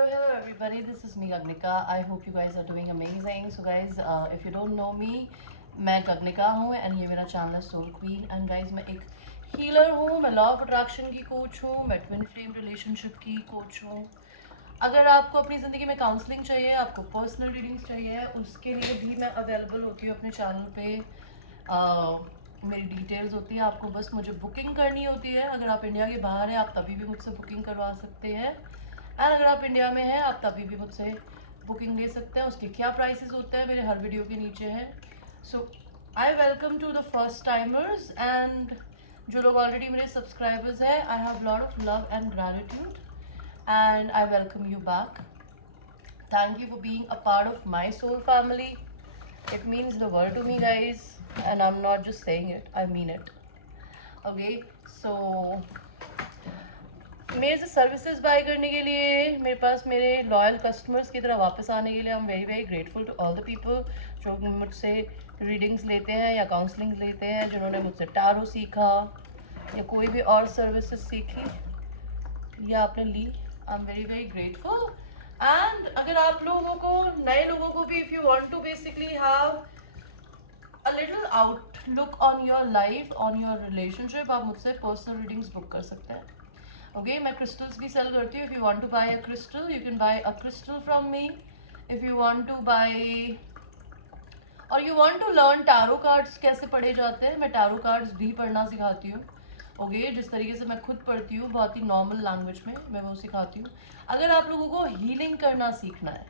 Hello everybody, this is me Gagnika. I hope you guys are doing amazing. So guys, if you don't know me, मैं गगनिका हूँ and ये मेरा channel है soul queen. And guys मैं एक healer हूँ, मैं लॉ ऑफ अट्रैक्शन की कोच हूँ, मैं ट्विन फ्लेम रिलेशनशिप की कोच हूँ. अगर आपको अपनी ज़िंदगी में काउंसलिंग चाहिए, आपको पर्सनल रीडिंग्स चाहिए, उसके लिए भी मैं अवेलेबल होती हूँ अपने चैनल पे. मेरी डिटेल्स होती है, आपको बस मुझे बुकिंग करनी होती है. अगर आप इंडिया के बाहर हैं आप तभी भी मुझसे बुकिंग करवा सकते हैं, एंड अगर आप इंडिया में हैं आप तभी भी मुझसे बुकिंग ले सकते हैं. उसके क्या प्राइसेस होते हैं मेरे हर वीडियो के नीचे हैं. So I welcome to the first timers, and जो लोग ऑलरेडी मेरे सब्सक्राइबर्स हैं, I have lot of love and gratitude and I welcome you back. Thank you for being a part of my soul family. It means the world to me, guys, and I'm not just saying it, I mean it. Okay, so मेरे से services by करने के लिए, मेरे पास मेरे loyal customers की तरह वापस आने के लिए I am very very grateful to all the people जो मुझसे रीडिंग्स लेते हैं या काउंसलिंग लेते हैं, जिन्होंने मुझसे टारो सीखा या कोई भी और सर्विसेज सीखी या आपने ली. I am very very grateful. And अगर आप लोगों को, नए लोगों को भी, if you want to basically have a little outlook on your life, on your relationship, आप मुझसे पर्सनल रीडिंग्स बुक कर सकते हैं. ओके, मैं क्रिस्टल्स भी सेल करती हूँ. If you want to buy a crystal you can buy a crystal from me. If you want to buy और you want to learn tarot cards कैसे पढ़े जाते हैं, मैं टैरो कार्ड्स भी पढ़ना सिखाती हूँ. ओके, जिस तरीके से मैं खुद पढ़ती हूँ बहुत ही नॉर्मल लैंग्वेज में, मैं वो सिखाती हूँ. अगर आप लोगों को हीलिंग करना सीखना है,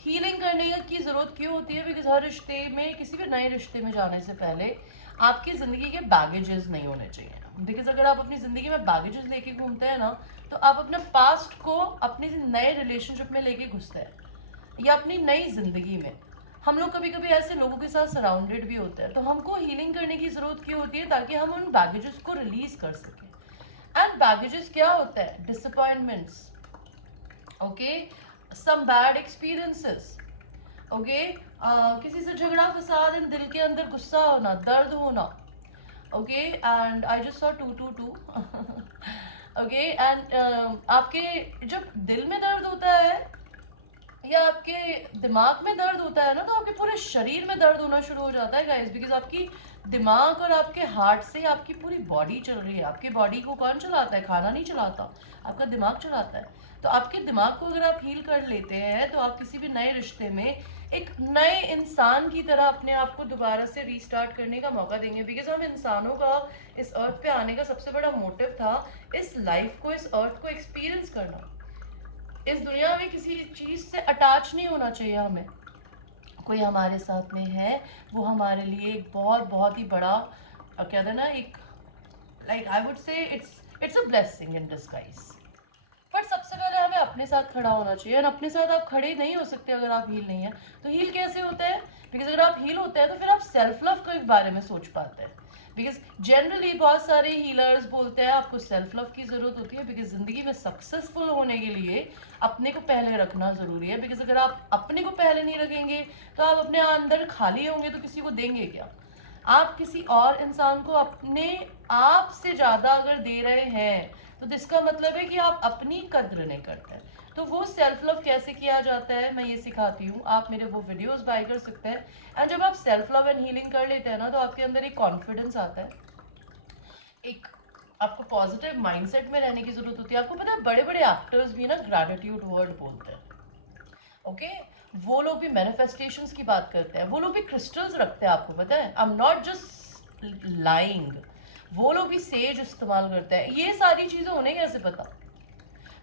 हीलिंग करने की ज़रूरत क्यों होती है, बिकॉज हर रिश्ते में, किसी भी नए रिश्ते में जाने से पहले आपकी ज़िंदगी के बैगेजेस नहीं होने चाहिए. बिकॉज अगर आप अपनी ज़िंदगी में बैगेजेस लेके घूमते हैं ना, तो आप अपने पास्ट को अपने नए रिलेशनशिप में लेके घुसते हैं या अपनी नई ज़िंदगी में. हम लोग कभी कभी ऐसे लोगों के साथ सराउंडेड भी होते हैं, तो हमको हीलिंग करने की ज़रूरत क्यों होती है, ताकि हम उन बैगेजेस को रिलीज कर सकें. एंड बैगेजेस क्या होता है? Disappointments, okay, some bad experiences, okay, किसी से झगड़ा फसाद, इन दिल के अंदर गुस्सा होना, दर्द होना. Okay, and I just saw 222. Okay, and आपके जब दिल में दर्द होता है या आपके दिमाग में दर्द होता है ना, तो आपके पूरे शरीर में दर्द होना शुरू हो जाता है गाइस. बिकॉज आपकी दिमाग और आपके हार्ट से आपकी पूरी बॉडी चल रही है. आपकी बॉडी को कौन चलाता है? खाना नहीं चलाता, आपका दिमाग चलाता है. तो आपके दिमाग को अगर आप हील कर लेते हैं तो आप किसी भी नए रिश्ते में एक नए इंसान की तरह अपने आप को दोबारा से रीस्टार्ट करने का मौका देंगे. बिकॉज हम इंसानों का इस अर्थ पे आने का सबसे बड़ा मोटिव था इस लाइफ को, इस अर्थ को एक्सपीरियंस करना. इस दुनिया में किसी चीज़ से अटैच नहीं होना चाहिए हमें. कोई हमारे साथ में है, वो हमारे लिए एक बहुत बहुत ही बड़ा, कहते हैं ना, एक, like I would say it's a blessing in disguise. पर सबसे पहले हमें अपने साथ खड़ा होना चाहिए, और अपने साथ आप खड़े नहीं हो सकते अगर आप हील नहीं है. तो हील कैसे होते हैं? बिकॉज अगर आप हील होते हैं तो फिर आप सेल्फ लव के बारे में सोच पाते हैं. बिकॉज जनरली बहुत सारे हीलर्स बोलते हैं आपको सेल्फ लव की ज़रूरत होती है, बिकॉज ज़िंदगी में सक्सेसफुल होने के लिए अपने को पहले रखना ज़रूरी है. बिकॉज अगर आप अपने को पहले नहीं रखेंगे तो आप अपने अंदर खाली होंगे, तो किसी को देंगे क्या? आप किसी और इंसान को अपने आप से ज़्यादा अगर दे रहे हैं तो इसका मतलब है कि आप अपनी कद्र नहीं करते हैं. तो वो सेल्फ लव कैसे किया जाता है मैं ये सिखाती हूँ. आप मेरे वो वीडियोस बाय कर सकते हैं. एंड जब आप सेल्फ लव एंड हीलिंग कर लेते हैं ना, तो आपके अंदर एक कॉन्फिडेंस आता है, एक आपको पॉजिटिव माइंडसेट में रहने की जरूरत होती है. आपको पता है बड़े बड़े एक्टर्स भी ना ग्रैटिट्यूड वर्ड बोलते हैं. ओके, वो लोग भी मैनिफेस्टेशंस की बात करते हैं, वो लोग भी क्रिस्टल्स रखते हैं. आपको पता है, I am not just lying. वो लोग भी सेज इस्तेमाल करते हैं. ये सारी चीज़ें उन्हें कैसे पता?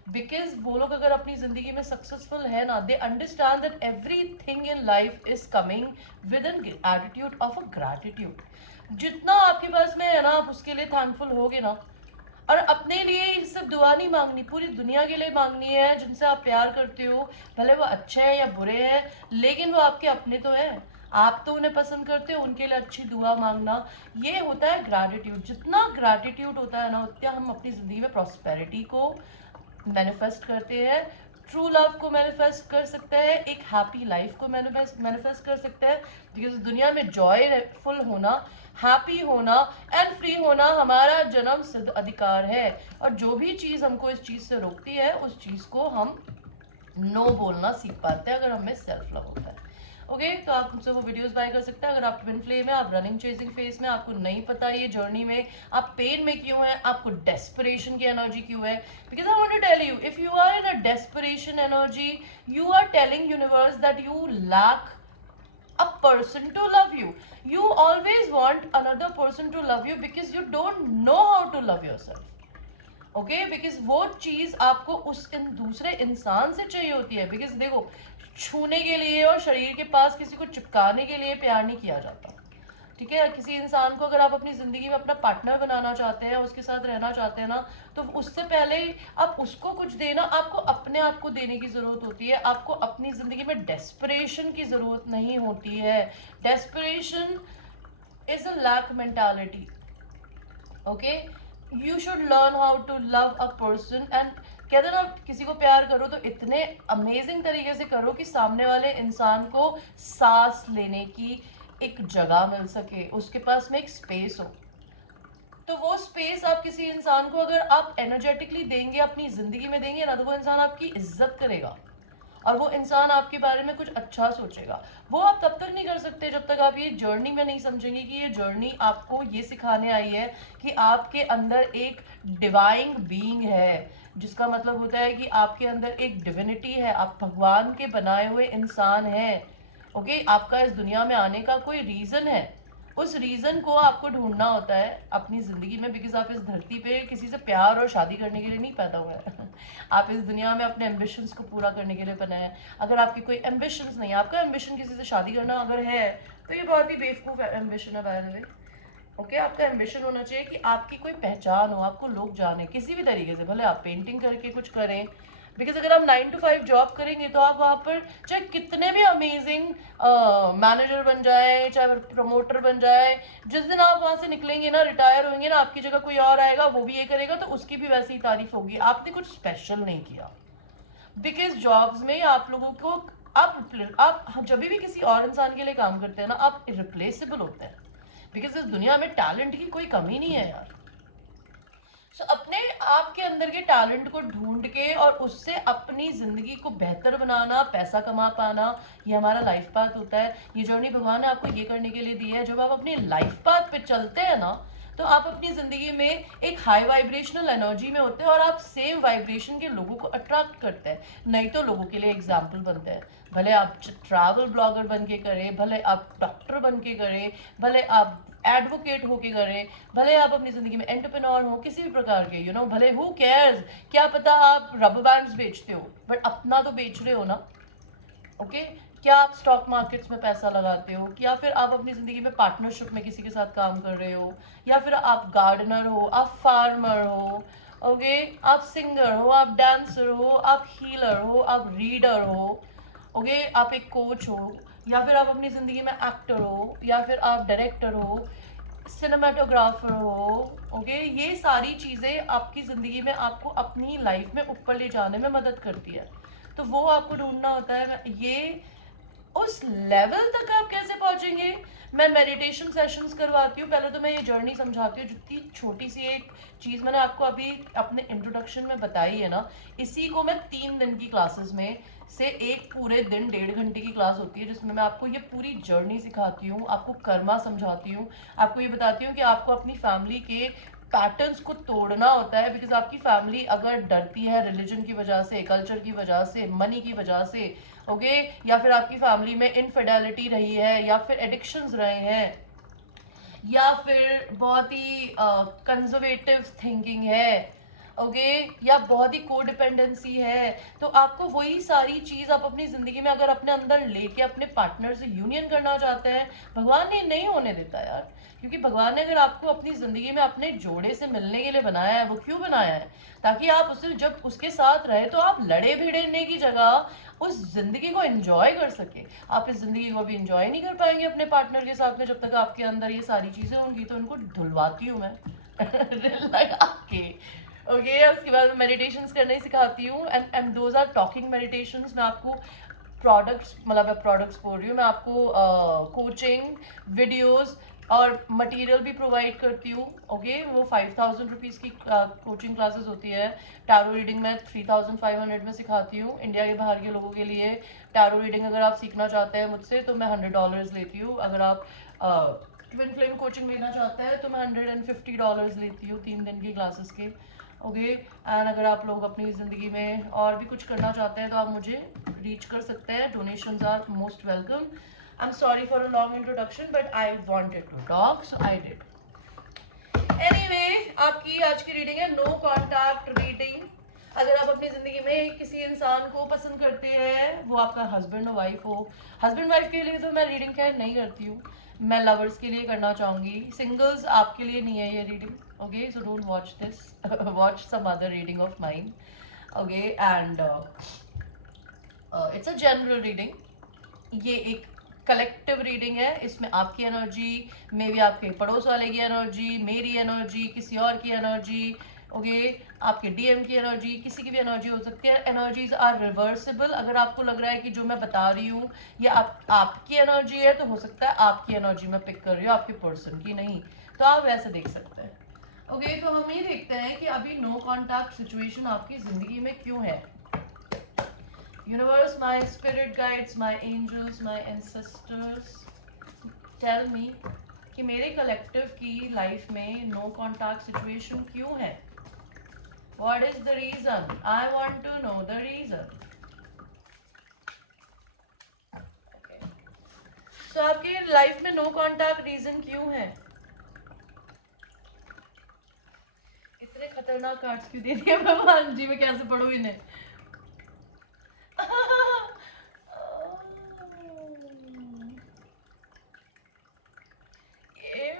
बिकॉज वो लोग अगर अपनी ज़िंदगी में सक्सेसफुल है ना, they understand that every thing in life is coming with an attitude of a gratitude. जितना आपके पास में है ना, आप उसके लिए थैंकफुल होगे ना. और अपने लिए सिर्फ दुआ नहीं मांगनी, पूरी दुनिया के लिए मांगनी है. जिनसे आप प्यार करते हो, भले वो अच्छे हैं या बुरे हैं, लेकिन वो आपके अपने तो हैं. आप तो उन्हें पसंद करते हो, उनके लिए अच्छी दुआ मांगना, ये होता है ग्रैटिट्यूड. जितना ग्रैटिट्यूड होता है ना, उतना हम अपनी ज़िंदगी में प्रॉस्पेरिटी को मैनिफेस्ट करते हैं, ट्रू लव को मैनिफेस्ट कर सकते हैं, एक हैप्पी लाइफ को मैनिफेस्ट कर सकते हैं. बिकॉज दुनिया में जॉयफुल होना, हैप्पी होना एंड फ्री होना हमारा जन्म सिद्ध अधिकार है. और जो भी चीज़ हमको इस चीज़ से रोकती है, उस चीज़ को हम नो बोलना सीख पाते हैं अगर हमें सेल्फ लव होता है। ओके तो आप मुझसे वो वीडियोस बाय कर सकते हैं। अगर आप ट्विन फ्लेम है, आप रनिंग चेजिंग फेस में, आपको नहीं पता ये जर्नी में आप पेन में क्यों है, आपको डेस्परेशन की एनर्जी क्यों है, because I want to tell you, if you are in a desperation energy, you are telling universe that you lack a person to love you. You always want another person to love you because you don't know how to love yourself. Okay because वो चीज आपको उस दूसरे इंसान से चाहिए होती है। बिकॉज देखो, छूने के लिए और शरीर के पास किसी को चिपकाने के लिए प्यार नहीं किया जाता। ठीक है, किसी इंसान को अगर आप अपनी जिंदगी में अपना पार्टनर बनाना चाहते हैं, उसके साथ रहना चाहते हैं ना, तो उससे पहले आप उसको कुछ देना, आपको अपने आप को देने की जरूरत होती है। आपको अपनी जिंदगी में डेस्परेशन की जरूरत नहीं होती है। Desperation is a lack mentality. Okay, you should learn how to love a person. And कहते ना, किसी को प्यार करो तो इतने अमेजिंग तरीके से करो कि सामने वाले इंसान को सांस लेने की एक जगह मिल सके, उसके पास में एक स्पेस हो। तो वो स्पेस आप किसी इंसान को अगर आप एनर्जेटिकली देंगे, अपनी जिंदगी में देंगे ना, तो वो इंसान आपकी इज्जत करेगा और वो इंसान आपके बारे में कुछ अच्छा सोचेगा। वो आप तब तक नहीं कर सकते जब तक आप ये जर्नी में नहीं समझेंगे कि ये जर्नी आपको ये सिखाने आई है कि आपके अंदर एक डिवाइन बीइंग है, जिसका मतलब होता है कि आपके अंदर एक डिविनिटी है, आप भगवान के बनाए हुए इंसान हैं। ओके, आपका इस दुनिया में आने का कोई रीजन है। उस रीजन को आपको ढूंढना होता है अपनी जिंदगी में, बिकॉज आप इस धरती पे किसी से प्यार और शादी करने के लिए नहीं पैदा हुए हैं। आप इस दुनिया में अपने एम्बिशंस को पूरा करने के लिए बने हैं। अगर आपकी कोई एम्बिशंस नहीं है, आपका एम्बिशन किसी से शादी करना अगर है, तो ये बहुत ही बेवकूफ एम्बिशन है बाय द वे। ओके, आपका एम्बिशन होना चाहिए कि आपकी कोई पहचान हो, आपको लोग जाने किसी भी तरीके से, भले आप पेंटिंग करके कुछ करें। बिकॉज अगर आप 9 to 5 जॉब करेंगे तो आप वहाँ पर चाहे कितने भी अमेजिंग मैनेजर बन जाए, चाहे प्रमोटर बन जाए, जिस दिन आप वहाँ से निकलेंगे ना, रिटायर होंगे ना, आपकी जगह कोई और आएगा, वो भी ये करेगा, तो उसकी भी वैसी ही तारीफ होगी। आपने कुछ स्पेशल नहीं किया। बिकॉज जॉब्स में आप लोगों को आप जब भी किसी और इंसान के लिए काम करते हैं ना, आप इरिप्लेसेबल होते हैं। बिकॉज इस दुनिया में टैलेंट की कोई कमी नहीं है यार। सो अपने आप के अंदर के टैलेंट को ढूंढ के और उससे अपनी जिंदगी को बेहतर बनाना, पैसा कमा पाना, ये हमारा लाइफ पाथ होता है। ये जर्नी भगवान ने आपको ये करने के लिए दी है। जब आप अपनी लाइफ पाथ पे चलते हैं ना, तो आप अपनी जिंदगी में एक हाई वाइब्रेशनल एनर्जी में होते हैं और आप सेम वाइब्रेशन के लोगों को अट्रैक्ट करते हैं। नहीं तो लोगों के लिए एग्जाम्पल बनते हैं। भले आप ट्रैवल ब्लॉगर बन के करें, भले आप डॉक्टर बन के करें, भले आप एडवोकेट होके करें, भले आप अपनी जिंदगी में एंटरप्रेन्योर हो किसी भी प्रकार के, भले हु केयर्स, क्या पता आप रबर बैंड्स बेचते हो, बट अपना तो बेच रहे हो ना। ओके, क्या आप स्टॉक मार्केट्स में पैसा लगाते हो, या फिर आप अपनी जिंदगी में पार्टनरशिप में किसी के साथ काम कर रहे हो, या फिर आप गार्डनर हो, आप फार्मर हो, ओके, आप सिंगर हो, आप डांसर हो, आप हीलर हो, आप रीडर हो, ओके, आप एक कोच हो, या फिर आप अपनी जिंदगी में एक्टर हो, या फिर आप डायरेक्टर हो, सिनेमाटोग्राफर हो। ओके, ये सारी चीज़ें आपकी ज़िंदगी में आपको अपनी लाइफ में ऊपर ले जाने में मदद करती है। तो वो आपको ढूंढना होता है। ये उस लेवल तक आप कैसे पहुंचेंगे? मैं मेडिटेशन सेशंस करवाती हूँ। पहले तो मैं ये जर्नी समझाती हूँ। जितनी छोटी सी एक चीज़ मैंने आपको अभी अपने इंट्रोडक्शन में बताई है ना, इसी को मैं 3 दिन की क्लासेस में से एक पूरे दिन 1.5 घंटे की क्लास होती है, जिसमें मैं आपको ये पूरी जर्नी सिखाती हूँ, आपको कर्मा समझाती हूँ, आपको ये बताती हूँ कि आपको अपनी फैमिली के पैटर्न्स को तोड़ना होता है। बिकॉज आपकी फैमिली अगर डरती है रिलीजन की वजह से, कल्चर की वजह से, मनी की वजह से, ओके, या फिर आपकी फैमिली में इनफिडेलिटी रही है, या फिर एडिक्शंस रहे हैं, या फिर बहुत ही कंजर्वेटिव थिंकिंग है, ओके, या बहुत ही कोडिपेंडेंसी है, तो आपको वही सारी चीज आप अपनी जिंदगी में अगर अपने अंदर लेके अपने पार्टनर से यूनियन करना चाहते हैं, भगवान ने नहीं होने देता यार। क्योंकि भगवान ने अगर आपको अपनी जिंदगी में अपने जोड़े से मिलने के लिए बनाया है, वो क्यों बनाया है? ताकि आप उसे जब उसके साथ रहे तो आप लड़े भिड़ने की जगह उस जिंदगी को एंजॉय कर सके। आप इस जिंदगी को भी एंजॉय नहीं कर पाएंगे अपने पार्टनर के साथ में जब तक आपके अंदर ये सारी चीजें होंगी। तो उनको धुलवाती हूँ मैं लगा के। ओके, उसके बाद मेडिटेशन करने सिखाती हूँ। And those are talking meditation. मैं आपको प्रोडक्ट्स, मतलब मैं प्रोडक्ट्स बोल रही हूँ, मैं आपको कोचिंग वीडियोस और मटेरियल भी प्रोवाइड करती हूँ। ओके, वो 5000 रुपीज़ की कोचिंग क्लासेस होती है। टैरो रीडिंग मैं 3500 में सिखाती हूँ। इंडिया के बाहर के लोगों के लिए टैरो रीडिंग अगर आप सीखना चाहते हैं मुझसे तो मैं $100 लेती हूँ। अगर आप ट्विन फ्लेम कोचिंग लेना चाहते हैं तो मैं $150 लेती हूँ 3 दिन की क्लासेस के। ओके, एंड अगर आप लोग अपनी ज़िंदगी में और भी कुछ करना चाहते हैं तो आप मुझे रीच कर सकते हैं। Donations are most welcome. I'm sorry for a long introduction, but I wanted to talk, so I did. Anyway, आपकी आज की रीडिंग है नो कॉन्टैक्ट रीडिंग। अगर आप अपनी जिंदगी में किसी इंसान को पसंद करते हैं, वो आपका हस्बैंड और वाइफ हो, हस्बैंड वाइफ के लिए तो मैं रीडिंग खैर नहीं करती हूँ, मैं लवर्स के लिए करना चाहूंगी। सिंगल्स आपके लिए नहीं है ये reading. Okay, so don't watch this, watch some other reading of mine. Okay, and it's a general reading. ये एक कलेक्टिव रीडिंग है। इसमें आपकी एनर्जी, मे भी आपके पड़ोस वाले की एनर्जी, मेरी एनर्जी, किसी और की एनर्जी, ओके, आपके डीएम की एनर्जी, किसी की भी एनर्जी हो सकती है। Energies are reversible. अगर आपको लग रहा है कि जो मैं बता रही हूँ ये आपकी एनर्जी है, तो हो सकता है आपकी एनर्जी मैं पिक कर रही हूँ, आपके पर्सन की नहीं, तो आप वैसे देख सकते हैं। ओके, तो हम ये देखते हैं कि अभी नो कॉन्टैक्ट सिचुएशन आपकी जिंदगी में क्यों है। Universe, my spirit guides, my angels, my ancestors, tell me कि मेरे कलेक्टिव की लाइफ में नो कॉन्टैक्ट सिचुएशन क्यों है। What is the reason? I want to know the reason. Okay. So आपकी लाइफ में नो कॉन्टैक्ट रीजन क्यों है? इतने खतरनाक कार्ड्स क्यों दे दिए भगवान जी, मैं कैसे पढ़ूं इन्हें?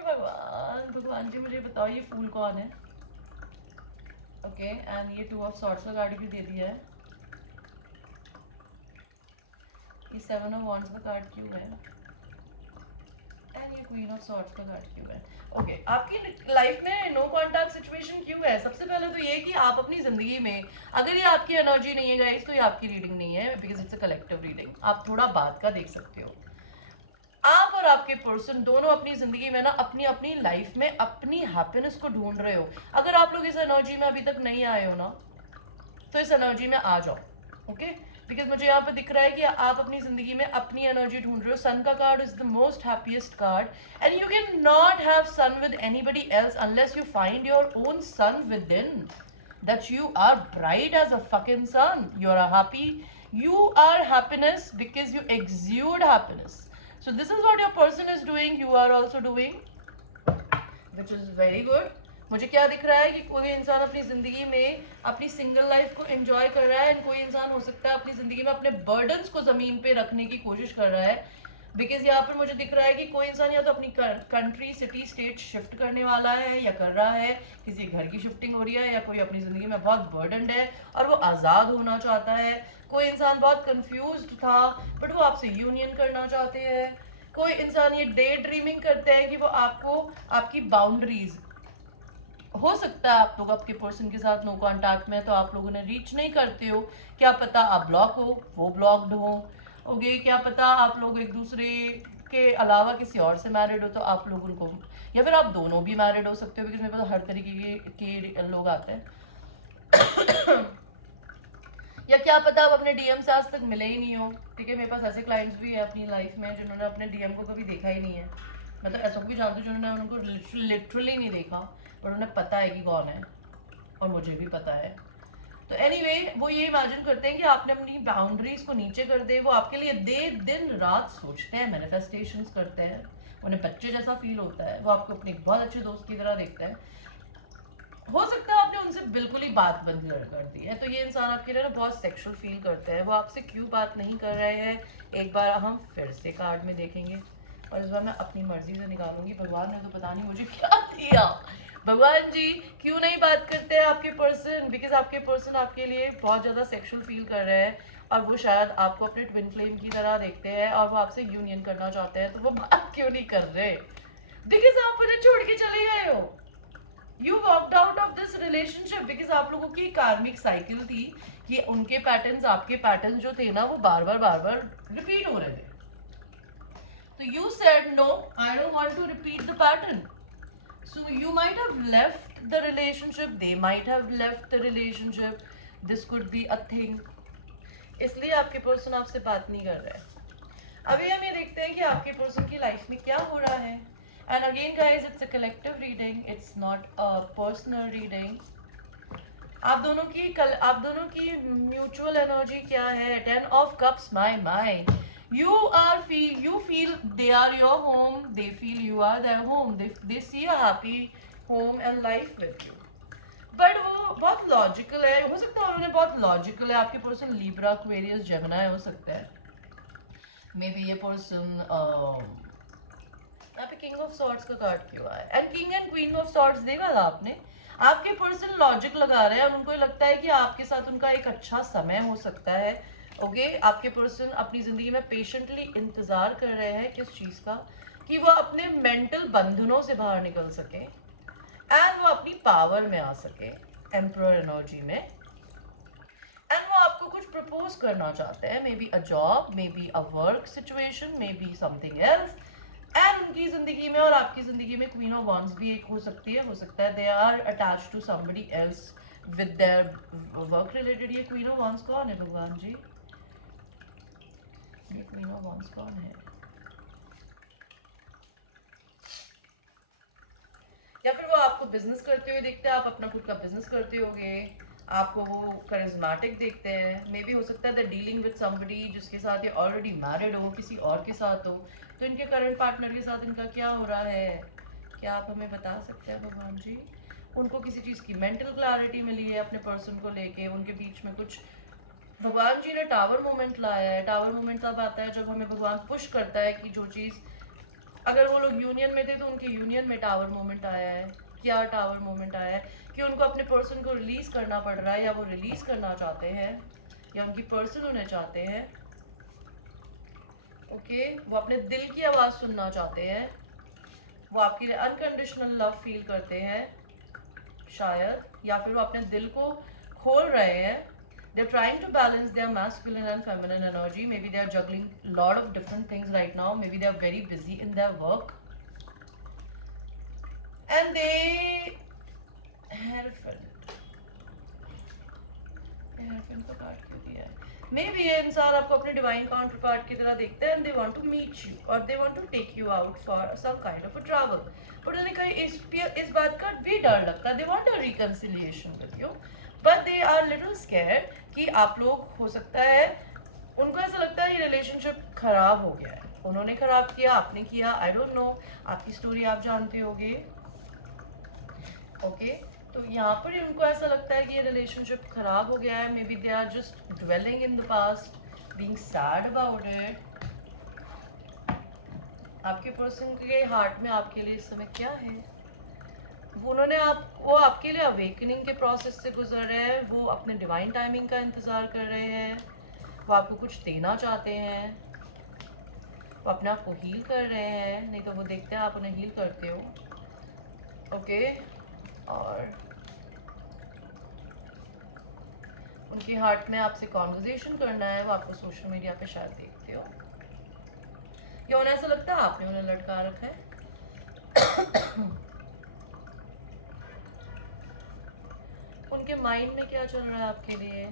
भगवान भगवान जी, मुझे बताओ ये फूल कौन है? ओके, एंड ये 2 ऑफ सॉर्ड्स का कार्ड क्यों दे दिया है? ये 7 ऑफ वॉन्ड्स का कार्ड क्यों है? एंड ये क्वीन ऑफ सॉर्ड्स का कार्ड क्यों है? ओके, आपकी लाइफ में नो कॉन्टैक्ट सिचुएशन क्यों है? सबसे पहले तो ये कि आप अपनी जिंदगी में, अगर ये आपकी एनर्जी नहीं है गाइस, तो ये आपकी रीडिंग नहीं है, because it's a collective reading. आप थोड़ा बाद का देख सकते हो। आप और आपके पर्सन दोनों अपनी जिंदगी में ना अपनी अपनी लाइफ में अपनी हैप्पीनेस को ढूंढ रहे हो। अगर आप लोग इस एनर्जी में अभी तक नहीं आए हो ना, तो इस एनर्जी में आ जाओ। ओके, बिकॉज मुझे यहाँ पे दिख रहा है कि आप अपनी जिंदगी में अपनी एनर्जी ढूंढ रहे हो। सन का card is the most happiest card, and you can not have sun with anybody else unless you find your own son with in, that you are bright as a fucking sun. You are happy. You are happiness because you exude happiness. So this is what your person is doing. You are also doing, which is very good. मुझे क्या दिख रहा है कि कोई इंसान अपनी ज़िंदगी में अपनी सिंगल लाइफ को एंजॉय कर रहा है, एंड कोई इंसान हो सकता है अपनी ज़िंदगी में अपने बर्डन्स को ज़मीन पे रखने की कोशिश कर रहा है। बिकॉज यहाँ पर मुझे दिख रहा है कि कोई इंसान या तो अपनी कंट्री, सिटी, स्टेट शिफ्ट करने वाला है या कर रहा है, किसी घर की शिफ्टिंग हो रही है, या कोई अपनी ज़िंदगी में बहुत बर्डनड है और वो आज़ाद होना चाहता है। कोई इंसान बहुत कंफ्यूज्ड था बट वो आपसे यूनियन करना चाहते हैं। कोई इंसान ये डे ड्रीमिंग करते हैं कि वो आपको, आपकी बाउंड्रीज, हो सकता है आप लोग आपके पर्सन के साथ नो कांटेक्ट में, तो आप लोग उन्हें रीच नहीं करते हो। क्या पता आप ब्लॉक हो, वो ब्लॉक्ड हो। ओके, क्या पता आप लोग एक दूसरे के अलावा किसी और से मैरिड हो, तो आप लोग उनको, या फिर आप दोनों भी मैरिड हो सकते हो, बिकॉज मेरे पास हर तरीके के लोग आते हैं। या क्या पता आप अपने डीएम से आज तक मिले ही नहीं हो। ठीक है, मेरे पास ऐसे क्लाइंट्स भी है अपनी लाइफ में जिन्होंने अपने डीएम को कभी देखा ही नहीं है। मतलब ऐसा भी जानती हूँ जिन्होंने उनको लिटरली नहीं देखा, पर उन्हें पता है कि कौन है, और मुझे भी पता है। तो एनीवे, वो ये इमेजिन करते हैं कि आपने अपनी बाउंड्रीज को नीचे कर दे। वो आपके लिए दिन रात सोचते हैं, मैनिफेस्टेशंस करते हैं, उन्हें बच्चे जैसा फील होता है, वो आपको अपने बहुत अच्छे दोस्त की तरह देखते हैं। हो सकता है आपने उनसे बिल्कुल ही बात बंद कर दी है, तो ये इंसान आपके लिए ना बहुत सेक्सुअल फील करते हैं। वो आपसे क्यों बात नहीं कर रहे हैं, एक बार हम फिर से कार्ड में देखेंगे, और इस बार मैं अपनी मर्जी से निकालूंगी। भगवान ने तो पता नहीं मुझे क्या दिया। भगवान जी, क्यों नहीं बात करते हैं आपके पर्सन? बिकॉज आपके पर्सन आपके लिए बहुत ज़्यादा सेक्सुअल फील कर रहे हैं, और वो शायद आपको अपने ट्विन फ्लेम की तरह देखते हैं, और वो आपसे यूनियन करना चाहते हैं। तो वो बात क्यों नहीं कर रहे? बिकॉज आप उन्हें छोड़ के चले गए हो। You walked out of this relationship because आप लोगों की कार्मिक साइकिल थी कि उनके पैटर्न्स, आपके पैटर्न्स जो थे ना, वो बार बार रिपीट हो रहे थे। तो you said no, I don't want to repeat the pattern. So you might have left the relationship, they might have left the relationship, this could be a thing. इसलिए आपके पर्सन आपसे बात नहीं कर रहे हैं. अभी हम ये देखते हैं कि आपके पर्सन की लाइफ में क्या हो रहा है. And again guys, it's a collective reading, it's not a personal reading. आप दोनों की म्यूचुअल एनर्जी क्या है. 10 of cups, my you feel they are your home, they feel you are their home, they see a happy home and life with you. But वो बहुत logical है. हो सकता है उन्होंने बहुत लॉजिकल है. आपके पर्सन लिब्रा, एक्वेरियस, जेमिनी हो सकता है. मे बी ये पर्सन यहाँ पे किंग ऑफ सॉर्ड्स का कार्ड क्यों आया. And king and queen of swords देखा था आपने. आपके पर्सन लॉजिक लगा रहे हैं और उनको लगता है कि आपके साथ उनका एक अच्छा समय हो सकता है. ओके आपके पर्सन अपनी जिंदगी में पेशेंटली इंतजार कर रहे हैं किस चीज का, कि वो अपने मेंटल बंधनों से बाहर निकल सके एंड वो अपनी पावर में आ सके, एम्परर एनर्जी में. एंड वो आपको कुछ प्रपोज करना चाहते हैं. May be a job, may be a work situation, may be something else. And उनकी जिंदगी में और आपकी जिंदगी में क्वीन ऑफ वॉन्ड्स भी एक हो सकती है. हो सकता है they are attached to somebody else with their work related. ये क्वीन ऑफ वॉन्ड्स कौन है भगवान जी? ये क्वीन ऑफ वॉन्ड्स कौन है? या फिर वो आपको बिजनेस करते हुए देखते हैं, आप अपना खुद का बिजनेस करते होगे, आपको वो करिज्मेटिक देखते हैं. मे बी हो सकता है दैट डीलिंग विद समबडी जिसके साथ ये ऑलरेडी मैरिड हो, किसी और के साथ हो. तो इनके करंट पार्टनर के साथ इनका क्या हो रहा है, क्या आप हमें बता सकते हैं भगवान जी? उनको किसी चीज़ की मेंटल क्लैरिटी मिली है अपने पर्सन को लेके. उनके बीच में कुछ, भगवान जी ने टावर मोमेंट लाया है. टावर मोमेंट तब आता है जब हमें भगवान पुश करता है कि जो चीज़, अगर वो लोग यूनियन में थे तो उनके यूनियन में टावर मोमेंट आया है. क्या टावर मोमेंट आया है कि उनको अपने पर्सन को रिलीज करना पड़ रहा है, या वो रिलीज करना चाहते हैं, या उनकी पर्सन उन्हें चाहते हैं. ओके वो अपने दिल की आवाज़ सुनना चाहते हैं. वो आपके लिए अनकंडीशनल लव फील करते हैं शायद, या फिर वो अपने दिल को खोल रहे हैं. They're trying to balance their masculine and feminine energy. Maybe they're juggling a lot of different things right now. Maybe they're very busy in their work. And they Hierophant. Hierophant का कार्ड क्यों दिया है? Maybe ये इंसान आपको अपने divine counter part की तरह देखते हैं. They want to meet you और they want to take you out for some kind of a travel. But उन्हें कहीं इस बात का भी डर लगता है. They want a reconciliation with you, but they are little scared कि आप लोग, हो सकता है उनको ऐसा लगता है ये रिलेशनशिप खराब हो गया है. उन्होंने खराब किया, आपने किया, आई डोंट नो. आपकी स्टोरी आप जानते होगे. ओके तो यहाँ पर ही उनको ऐसा लगता है कि ये रिलेशनशिप खराब हो गया है. Maybe they are just dwelling in the past, being sad about it. आपके पर्सन के हार्ट में आपके लिए इस समय क्या है? वो आपके लिए अवेकनिंग के प्रोसेस से गुजर रहे हैं. वो अपने डिवाइन टाइमिंग का इंतज़ार कर रहे हैं. वो आपको कुछ देना चाहते हैं. वो अपने आप को हील कर रहे हैं. नहीं तो वो देखते हैं आप उन्हें हील करते हो. ओके और उनके हार्ट में आपसे कॉन्वर्जेशन करना है. वो आपको सोशल मीडिया पे शायद देखते हो, या उन्हें ऐसा लगता है आपने उन्हें लटका रखा है. उनके माइंड में क्या चल रहा है आपके लिए?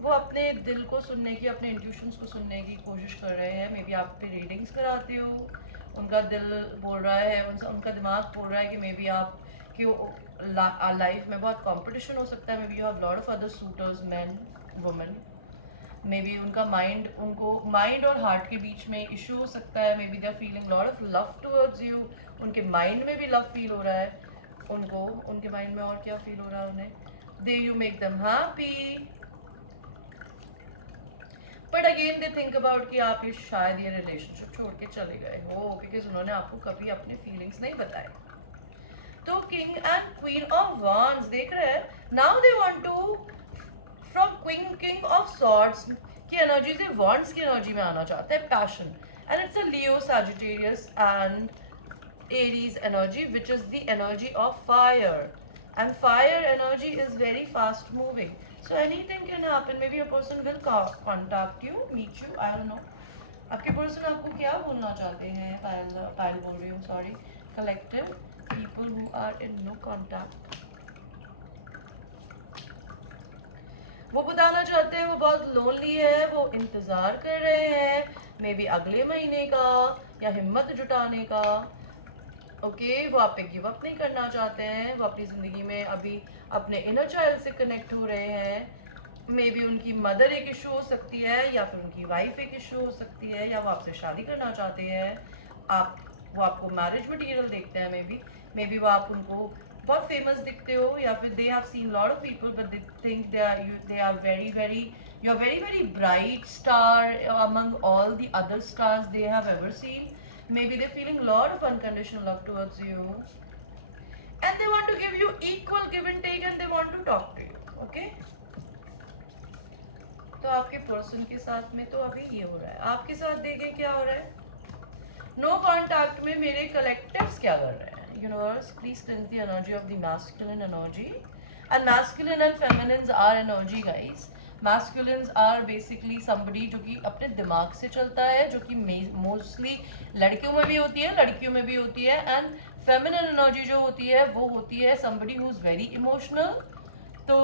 वो अपने दिल को सुनने की, अपने इंट्यूशंस को सुनने की कोशिश कर रहे हैं. मे बी आप पे रीडिंग्स कराते हो. उनका दिल बोल रहा है, उनका दिमाग बोल रहा है कि मे बी आप की लाइफ में बहुत कंपटीशन हो सकता है. Maybe you have lot of other suitors, man, women. Maybe उनका माइंड और हार्ट के बीच में इशू हो सकता है. Maybe they are feeling lot of love towards you. उनके माइंड में भी लव फील हो रहा है उनको. उनके माइंड में और क्या फील हो रहा है उन्हें? They you make them happy, but again they think about कि आप शायद ये रिलेशनशिप छोड़ के चले गए हो, बिकॉज उन्होंने आपको कभी अपने फीलिंग्स नहीं बताए. तो king and queen of wands देख रहे हैं. Now they want to, from king of swords की एनर्जी से वांड्स की एनर्जी में आना चाहते हैं. Passion, and it's a Leo, Sagittarius and Aries energy, which is the energy of fire, and fire energy is very fast moving. So anything can happen. Maybe a person will contact you, meet you. I don't know. आपके person आपको क्या बोलना चाहते हैं? पायल बोल रही हूँ, sorry. Collective people who are in no contact, वो बताना चाहते हैं वो बहुत लोनली है, वो इंतज़ार कर रहे हैं मे बी अगले महीने का या हिम्मत जुटाने का। ओके, वो आप पे गिव अप नहीं करना चाहते हैं, वो अपनी ज़िंदगी में अभी अपने इनर चाइल्ड से कनेक्ट हो रहे हैं। मे बी उनकी मदर एक इशू हो सकती है, या फिर उनकी वाइफ एक इशू हो सकती है, या वो आपसे शादी करना चाहते हैं। वो आपको मैरिज मटेरियल देखते हैं, मे बी वो आप उनको बहुत फेमस दिखते हो, या फिर they have seen lot of people but they think they are very very, you are very very bright star among all the other stars they have ever seen. Maybe they're feeling a lot of unconditional love towards you, and they want to give you equal give and take, and they want to talk to you. Okay, तो आपके person के साथ में तो अभी ये हो रहा है, आपके साथ देखें क्या हो रहा है। नो कॉन्टैक्ट में मेरे कलेक्टिव्स क्या कर रहे हैं? Universe please cleanse the energy of the masculine energy, and masculine and feminines are energy guys. Masculines are basically somebody जो कि अपने दिमाग से चलता है, जो कि मोस्टली लड़कियों में भी होती है, लड़कियों में भी होती है। एंड फेमिनिन एनर्जी जो होती है वो होती है somebody who is very emotional. तो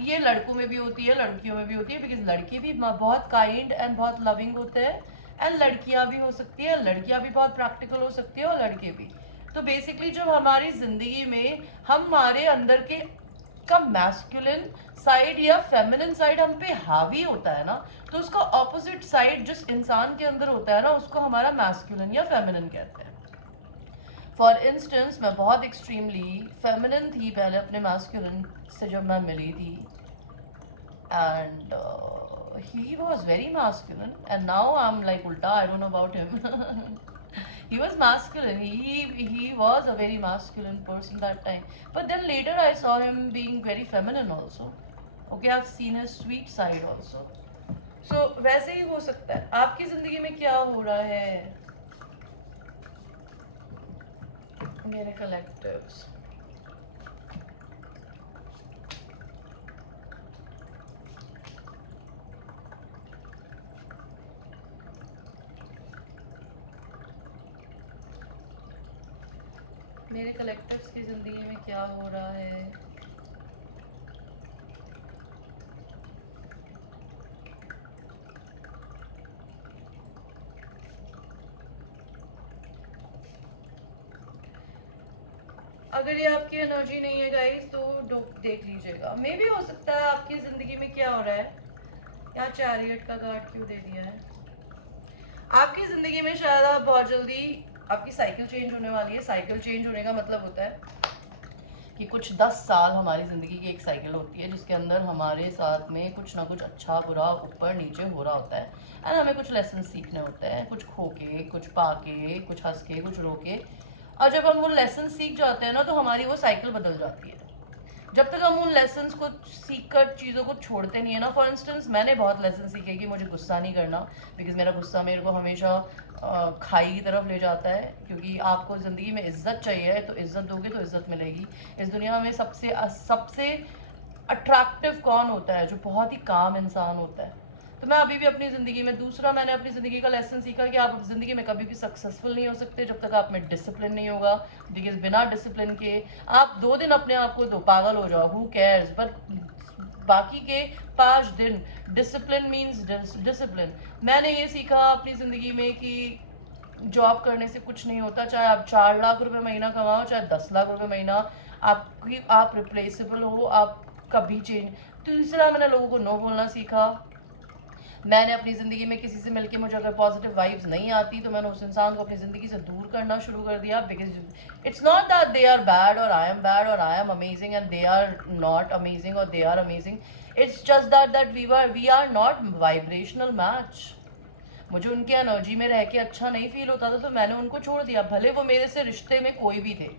ये लड़कों में भी होती है, लड़कियों में भी होती है, बिकॉज लड़के भी बहुत काइंड एंड बहुत लविंग होते हैं, एंड लड़कियां भी हो सकती है, लड़कियां भी बहुत प्रैक्टिकल हो सकती है, और लड़के भी। तो बेसिकली जब हमारी जिंदगी में हमारे अंदर के का मैस्कुलिन साइड या फेमिनिन साइड हम पे हावी होता है ना, तो उसका ऑपोजिट साइड जिस इंसान के अंदर होता है ना, उसको हमारा मैस्कुलिन या फेमिनिन कहते हैं। फॉर इंस्टेंस मैं बहुत एक्सट्रीमली फेमिनिन थी पहले अपने मैस्कुलिन से जब मैं मिली थी, and he was very masculine, and now I'm like ulta, I don't know about him. He was masculine, he was a very masculine person that time, but then later I saw him being very feminine also. Okay, I've seen his sweet side also. So वैसे ही हो सकता है। आपकी जिंदगी में क्या हो रहा है मेरे कलेक्टिव्स? मेरे कलेक्टिव्स की ज़िंदगी में क्या हो रहा है? अगर ये आपकी एनर्जी नहीं है गाइस तो देख लीजिएगा। मे भी हो सकता है आपकी ज़िंदगी में क्या हो रहा है। यहाँ चैरियट का कार्ड क्यों दे दिया है? आपकी ज़िंदगी में शायद आप बहुत जल्दी आपकी साइकिल चेंज होने वाली है। साइकिल चेंज होने का मतलब होता है कि कुछ 10 साल हमारी ज़िंदगी की एक साइकिल होती है, जिसके अंदर हमारे साथ में कुछ ना कुछ अच्छा बुरा ऊपर नीचे हो रहा होता है, एंड हमें कुछ लेसन सीखने होते हैं, कुछ खो के, कुछ पा के, कुछ हंस के, कुछ रो के। और जब हम वो लेसन सीख जाते हैं ना, तो हमारी वो साइकिल बदल जाती है। जब तक हम उन लेसन्स को सीख कर चीज़ों को छोड़ते नहीं है ना। फॉर इंस्टेंस मैंने बहुत लेसन सीखे कि मुझे गुस्सा नहीं करना, बिकॉज मेरा गुस्सा मेरे को हमेशा खाई की तरफ ले जाता है। क्योंकि आपको ज़िंदगी में इज्जत चाहिए, तो इज्जत दोगे तो इज्जत मिलेगी। इस दुनिया में सबसे सबसे अट्रैक्टिव कौन होता है? जो बहुत ही काम इंसान होता है। तो मैं अभी भी अपनी ज़िंदगी में, दूसरा मैंने अपनी ज़िंदगी का लेसन सीखा कि आप ज़िंदगी में कभी भी सक्सेसफुल नहीं हो सकते जब तक आप में डिसिप्लिन नहीं होगा। बिकॉज बिना डिसिप्लिन के आप 2 दिन अपने आप को दो पागल हो जाओ, हु केयर्स, बट बाकी के 5 दिन डिसिप्लिन मीन्स डिसिप्लिन। मैंने ये सीखा अपनी ज़िंदगी में कि जॉब करने से कुछ नहीं होता। चाहे आप 4 लाख रुपए महीना कमाओ, चाहे 10 लाख रुपए महीना, आप रिप्लेसेबल हो, आप कभी चेंज। तीसरा मैंने लोगों को नो बोलना सीखा। मैंने अपनी ज़िंदगी में किसी से मिलके मुझे अगर पॉजिटिव वाइब्स नहीं आती तो मैंने उस इंसान को अपनी ज़िंदगी से दूर करना शुरू कर दिया। Because it's not that they are bad और आई एम बैड और I am amazing and they are not amazing और they are amazing. It's just that we are not vibrational match. मुझे उनके एनर्जी में रह के अच्छा नहीं फील होता था, तो मैंने उनको छोड़ दिया, भले वो मेरे से रिश्ते में कोई भी थे।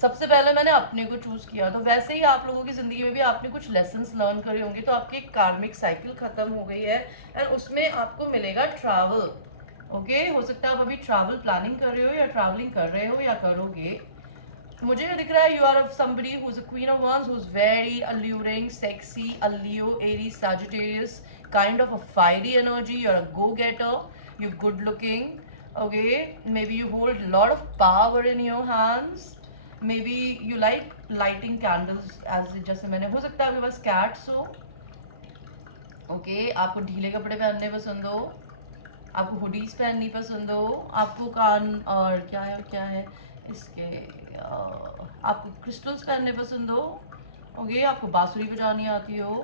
सबसे पहले मैंने अपने को चूज़ किया। तो वैसे ही आप लोगों की ज़िंदगी में भी आपने कुछ लेसन्स लर्न करे होंगे, तो आपकी एक कार्मिक साइकिल ख़त्म हो गई है, एंड उसमें आपको मिलेगा ट्रैवल। ओके, हो सकता है आप अभी ट्रैवल प्लानिंग कर रहे हो, या ट्रैवलिंग कर रहे हो, या करोगे। मुझे दिख रहा है you are somebody who's a queen of wands, who's very alluring, sexy, a Leo, Aries, Sagittarius, kind of a fiery energy. You're a go-getter, you're good looking. Okay, maybe you hold a lot of power in your hands. Maybe you like lighting candles, as जैसे मैंने, हो सकता है आपके पास cats हो. Okay, आपको ढीले कपड़े पहनने पसंद हो, आपको हुडीज पहननी पसंद हो, आपको कान और क्या है इसके आपको क्रिस्टल्स पहनने पसंद हो. ओके, आपको बांसुरी बजानी आती हो,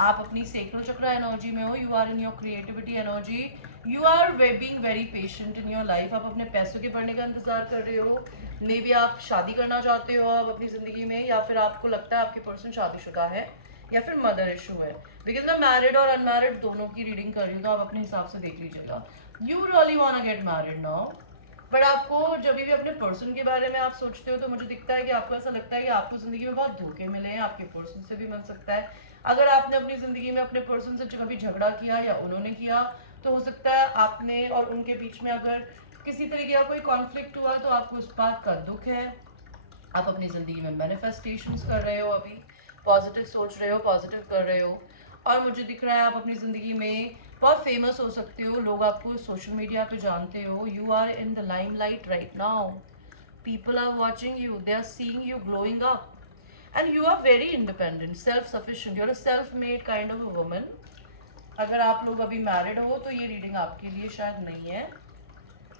आप अपनी सेक्रल चक्र एनर्जी में हो, you are in your creativity energy, you are being very patient in your life. आप अपने पैसों के बढ़ने का इंतजार कर रहे हो. मे बी आप शादी करना चाहते हो आप अपनी जिंदगी में, या फिर आपको लगता है आपकी पर्सन शादीशुदा है, या फिर मदर इशू है. बिकॉज मैं मैरिड और अनमैरिड दोनों की रीडिंग कर रही हूँ, तो आप अपने हिसाब से देख लीजिएगा. You really want get married now, but आपको जब भी अपने पर्सन के बारे में आप सोचते हो, तो मुझे दिखता है कि आपको ऐसा लगता है कि आपको जिंदगी में बहुत धोखे मिले हैं. आपके पर्सन से भी मिल सकता है. अगर आपने अपनी जिंदगी में अपने पर्सन से कभी झगड़ा किया या उन्होंने किया, तो हो सकता है आपने और उनके बीच में अगर किसी तरीके का कोई कॉन्फ्लिक्ट हुआ, तो आपको उस बात का दुख है. आप अपनी जिंदगी में मैनिफेस्टेशंस कर रहे हो, अभी पॉजिटिव सोच रहे हो, पॉजिटिव कर रहे हो. और मुझे दिख रहा है आप अपनी जिंदगी में बहुत फेमस हो सकते हो, लोग आपको सोशल मीडिया पे जानते हो. You are in the limelight right now. People are watching you, they are seeing you glowing up, and you are very independent, self sufficient, you are a self made kind of a woman. अगर आप लोग अभी married हो, तो ये reading आपके लिए शायद नहीं है.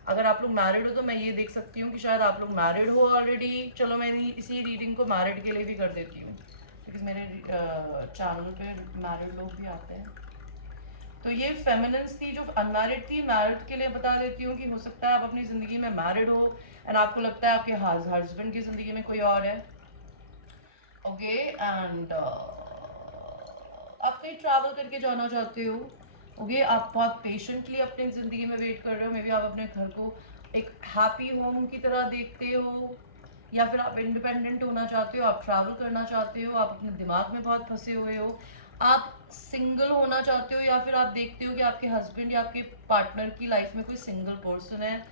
अगर आप लोग मैरिड हो, तो मैं ये देख सकती हूँ कि शायद आप लोग मैरिड हो ऑलरेडी. चलो मैं इसी रीडिंग को मैरिड के लिए भी कर देती हूँ, क्योंकि मेरे चैनल पे मैरिड लोग भी आते हैं. तो ये फेमिनिन्स थी जो अनमैरिड थी. मैरिड के लिए बता देती हूँ कि हो सकता है आप अपनी ज़िंदगी में मैरिड हो, एंड आपको लगता है आपके हस्बैंड की ज़िंदगी में कोई और है. ओके, एंड आप कहीं ट्रैवल करके जाना चाहते हो. ओके, आप बहुत पेशेंटली अपनी ज़िंदगी में वेट कर रहे हो. मे बी आप अपने घर को एक हैप्पी होम की तरह देखते हो, या फिर आप इंडिपेंडेंट होना चाहते हो, आप ट्रैवल करना चाहते हो, आप अपने दिमाग में बहुत फंसे हुए हो, आप सिंगल होना चाहते हो, या फिर आप देखते हो कि आपके हस्बैंड या आपके पार्टनर की लाइफ में कोई सिंगल पर्सन है.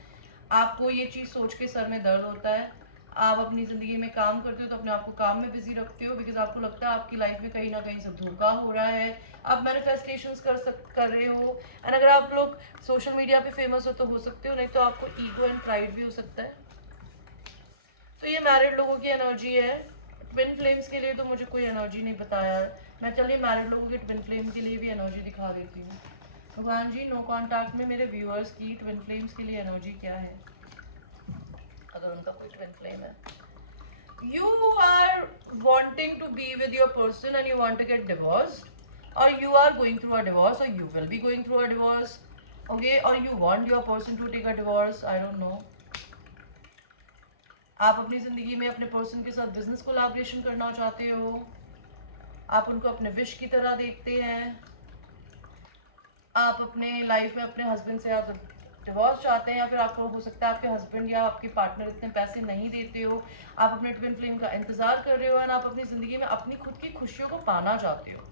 आपको ये चीज़ सोच के सर में दर्द होता है. आप अपनी ज़िंदगी में काम करते हो, तो अपने आप को काम में बिजी रखते हो, बिकॉज आपको लगता है आपकी लाइफ में कहीं ना कहीं से धोखा हो रहा है. आप मैनिफेस्टेशंस कर रहे हो. एंड अगर आप लोग सोशल मीडिया पे फेमस हो, तो हो सकते हो, नहीं तो आपको ईगो एंड प्राइड भी हो सकता है. तो ये मैरिड लोगों की एनर्जी है. ट्विन फ्लेम्स के लिए तो मुझे कोई एनर्जी नहीं बताया. मैं चलिए मैरिड लोगों के ट्विन फ्लेम के लिए भी एनर्जी दिखा देती हूँ. भगवान जी, नो कॉन्टैक्ट में मेरे व्यूअर्स की ट्विन फ्लेम्स के लिए एनर्जी क्या है, अगर उनका कोई ट्विन फ्लेम है. You are wanting to be with your person and you want to get divorced, or you are going through a divorce, or you will be going through a divorce. Okay, or you want your person to take a divorce, I don't know. आप अपनी ज़िंदगी में अपने person के साथ business collaboration करना चाहते हो. आप उनको अपने विश की तरह देखते हैं. आप अपने लाइफ में अपने हस्बैंड से आप डिवोर्स चाहते हैं, या फिर आपको हो सकता है आपके हस्बैंड या आपके पार्टनर इतने पैसे नहीं देते हो. आप अपने ट्विन फ्लेम का इंतज़ार कर रहे हो, एंड आप अपनी ज़िंदगी में अपनी खुद की खुशियों को पाना चाहते हो,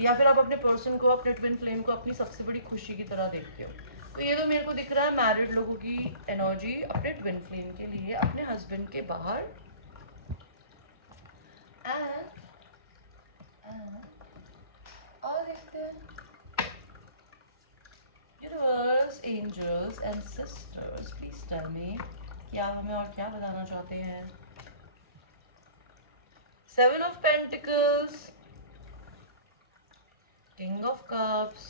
या फिर आप अपने पर्सन को, अपने ट्विन फ्लेम को अपनी सबसे बड़ी खुशी की तरह देखते हो. तो ये तो मेरे को दिख रहा है मैरिड लोगों की एनर्जी अपने ट्विन फ्लेम के लिए, अपने हस्बैंड के बाहर. और देखते हैं universe, angels and sisters, please tell me कि आप हमें और क्या बताना चाहते हैं. 7 of Pentacles, King of Cups,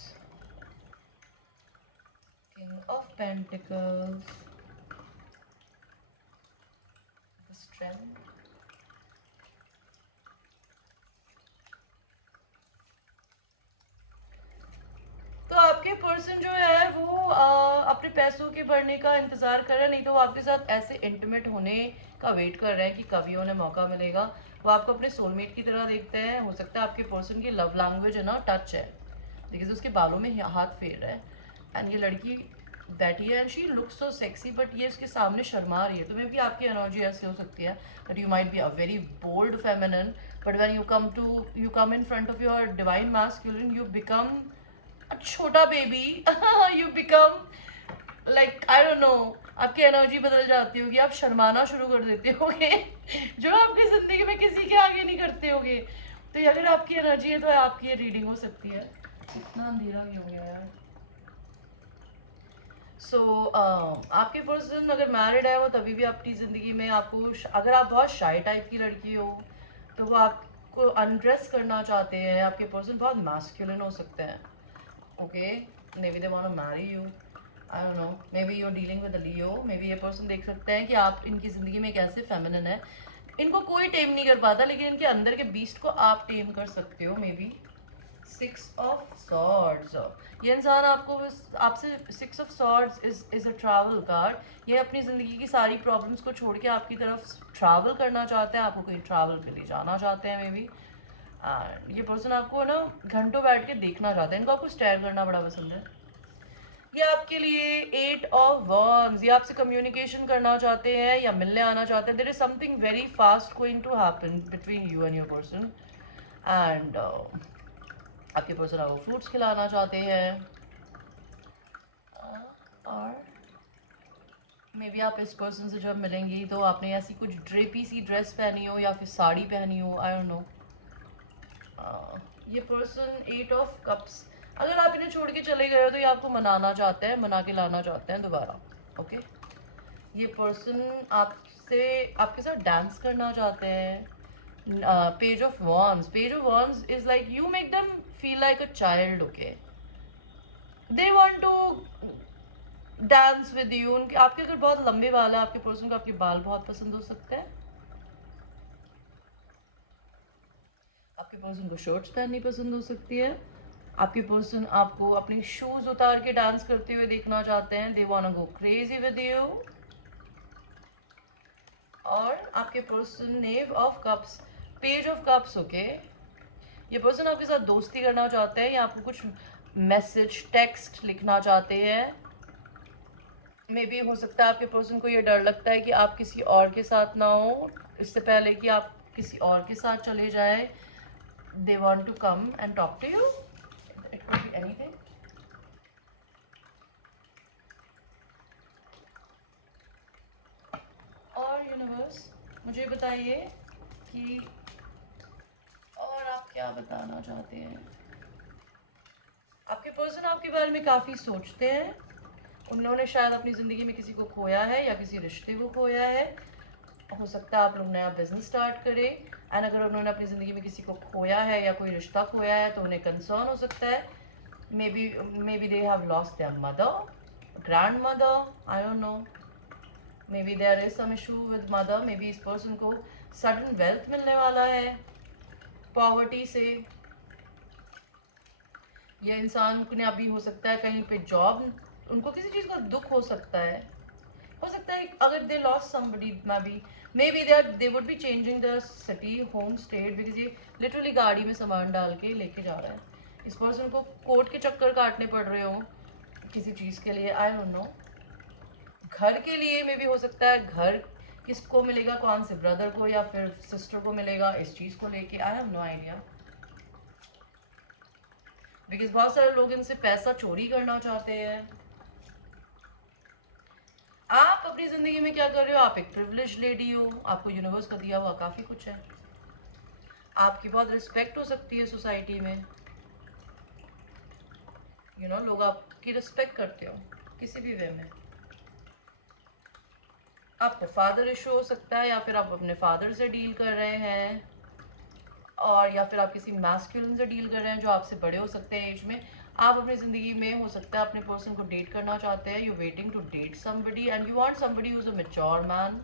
King of Pentacles, the Strength. तो आपके पर्सन जो है वो अपने पैसों के बढ़ने का इंतज़ार कर रहा है, नहीं तो वो आपके साथ ऐसे इंटीमेट होने का वेट कर रहे हैं कि कभी उन्हें मौका मिलेगा. वो आपको अपने सोलमेट की तरह देखते हैं. हो सकता है आपके पर्सन की लव लैंग्वेज है ना, टच है. देखिए उसके बालों में हाथ फेर रहा है, एंड ये लड़की बैठी है, and she looks so sexy, but ये उसके सामने शर्मा रही है. तो मे भी आपकी एनर्जी ऐसे हो सकती है that you might be a very bold feminine, but when you come in front of your divine masculine, you become a छोटा baby. You become like I don't know, आपकी एनर्जी बदल जाती होगी. आप शर्माना शुरू कर देते होगे जो आपकी जिंदगी में किसी के आगे नहीं करते होगे. तो ये अगर आपकी एनर्जी है, तो आपकी ये रीडिंग हो सकती है. इतना अंधेरा क्यों गया यार. सो आपके पर्सन अगर मैरिड है वो तभी भी अपनी ज़िंदगी में आपको अगर आप बहुत शाई टाइप की लड़की हो तो वो आपको अनड्रेस करना चाहते हैं। आपके पर्सन बहुत मैस्कुलिन हो सकते हैं। Okay, maybe they want to marry you, I don't know, maybe you are dealing with a Leo. Maybe ये पर्सन देख सकते हैं कि आप इनकी ज़िंदगी में कैसे फेमिनिन है। इनको कोई टेम नहीं कर पाता, लेकिन इनके अंदर के बीस्ट को आप टेम कर सकते हो। मे बी 6 ऑफ सॉर्ड्स, ये इंसान आपको आपसे 6 of swords is a travel card. ये अपनी ज़िंदगी की सारी प्रॉब्लम्स को छोड़ के आपकी तरफ ट्रैवल करना चाहते हैं, आपको कहीं ट्रैवल पे ले जाना चाहते हैं मे बी। ये पर्सन आपको ना घंटों बैठ के देखना चाहते हैं, इनको आपको स्टेयर करना बड़ा पसंद है। ये आपके लिए 8 ऑफ वॉन्ड्स, ये आपसे कम्युनिकेशन करना चाहते हैं या मिलने आना चाहते हैं। There is something very fast going to happen between you and your person. And आपके पर्सन आपको फ्रूट्स खिलाना चाहते हैं। और मे बी आप इस पर्सन से जब मिलेंगी तो आपने ऐसी कुछ ड्रेपी सी ड्रेस पहनी हो या फिर साड़ी पहनी हो, आई डोंट नो। ये पर्सन 8 ऑफ कप्स, अगर आप इन्हें छोड़ के चले गए हो तो ये आपको मनाना चाहते हैं, मना के लाना चाहते हैं दोबारा। ओके, ये पर्सन आपसे आपके साथ डांस करना चाहते हैं। Page of wands, page of wands is like you make them feel like a child. Okay, they want to dance with you. उनके आपके अगर बहुत लंबे बाल है, आपके पर्सन को आपके बाल बहुत पसंद हो सकते हैं। आपके पर्सन को शर्ट्स पहननी पसंद हो सकती है। आपके पर्सन आपको अपने शूज उतार के डांस करते हुए देखना चाहते हैं। They want go crazy with you. और आपके person naive of cups, page of cups. Okay, ये पर्सन आपके साथ दोस्ती करना चाहते हैं या आपको कुछ मैसेज टेक्स्ट लिखना चाहते हैं। मे बी हो सकता है आपके पर्सन को ये डर लगता है कि आप किसी और के साथ ना हो, इससे पहले कि आप किसी और के साथ चले जाए। They want to come and talk to you, it could be anything. और यूनिवर्स मुझे बताइए कि और आप क्या बताना चाहते हैं। आपके पर्सन आपके बारे में काफ़ी सोचते हैं। उन्होंने शायद अपनी ज़िंदगी में किसी को खोया है या किसी रिश्ते को खोया है। हो सकता है आप लोग नया बिजनेस स्टार्ट करें। एंड अगर उन्होंने अपनी ज़िंदगी में किसी को खोया है या कोई रिश्ता खोया है तो उन्हें कंसर्न हो सकता है। Maybe they have lost their mother, grandmother, I don't know. Maybe there is some issue with mother. Maybe इस पर्सन को सडन वेल्थ मिलने वाला है पॉवर्टी से। यह इंसान ने अभी हो सकता है कहीं पे जॉब, उनको किसी चीज़ का दुख हो सकता है अगर they lost somebody, may be they would be changing the city home state, because ये लिटरली गाड़ी में सामान डाल के लेके जा रहा है। इस पर्सन को कोर्ट के चक्कर काटने पड़ रहे हो किसी चीज़ के लिए, आई डोंट नो। घर के लिए में भी हो सकता है, घर किसको मिलेगा, कौन से ब्रदर को या फिर सिस्टर को मिलेगा, इस चीज़ को लेके I have no idea. Because बहुत सारे लोग इनसे पैसा चोरी करना चाहते हैं। आप अपनी जिंदगी में क्या कर रहे हो, आप एक प्रिविलेज लेडी हो, आपको यूनिवर्स का दिया हुआ काफी कुछ है। आपकी बहुत रिस्पेक्ट हो सकती है सोसाइटी में, लोग आपकी रिस्पेक्ट करते हो किसी भी वे में। आपको फादर इशू हो सकता है या फिर आप अपने फादर से डील कर रहे हैं, और या फिर आप किसी मैस्कुलिन से डील कर रहे हैं जो आपसे बड़े हो सकते हैं एज में। आप अपनी ज़िंदगी में हो सकता है अपने पर्सन को डेट करना चाहते हैं। You waiting to date somebody and you want somebody who is a mature man.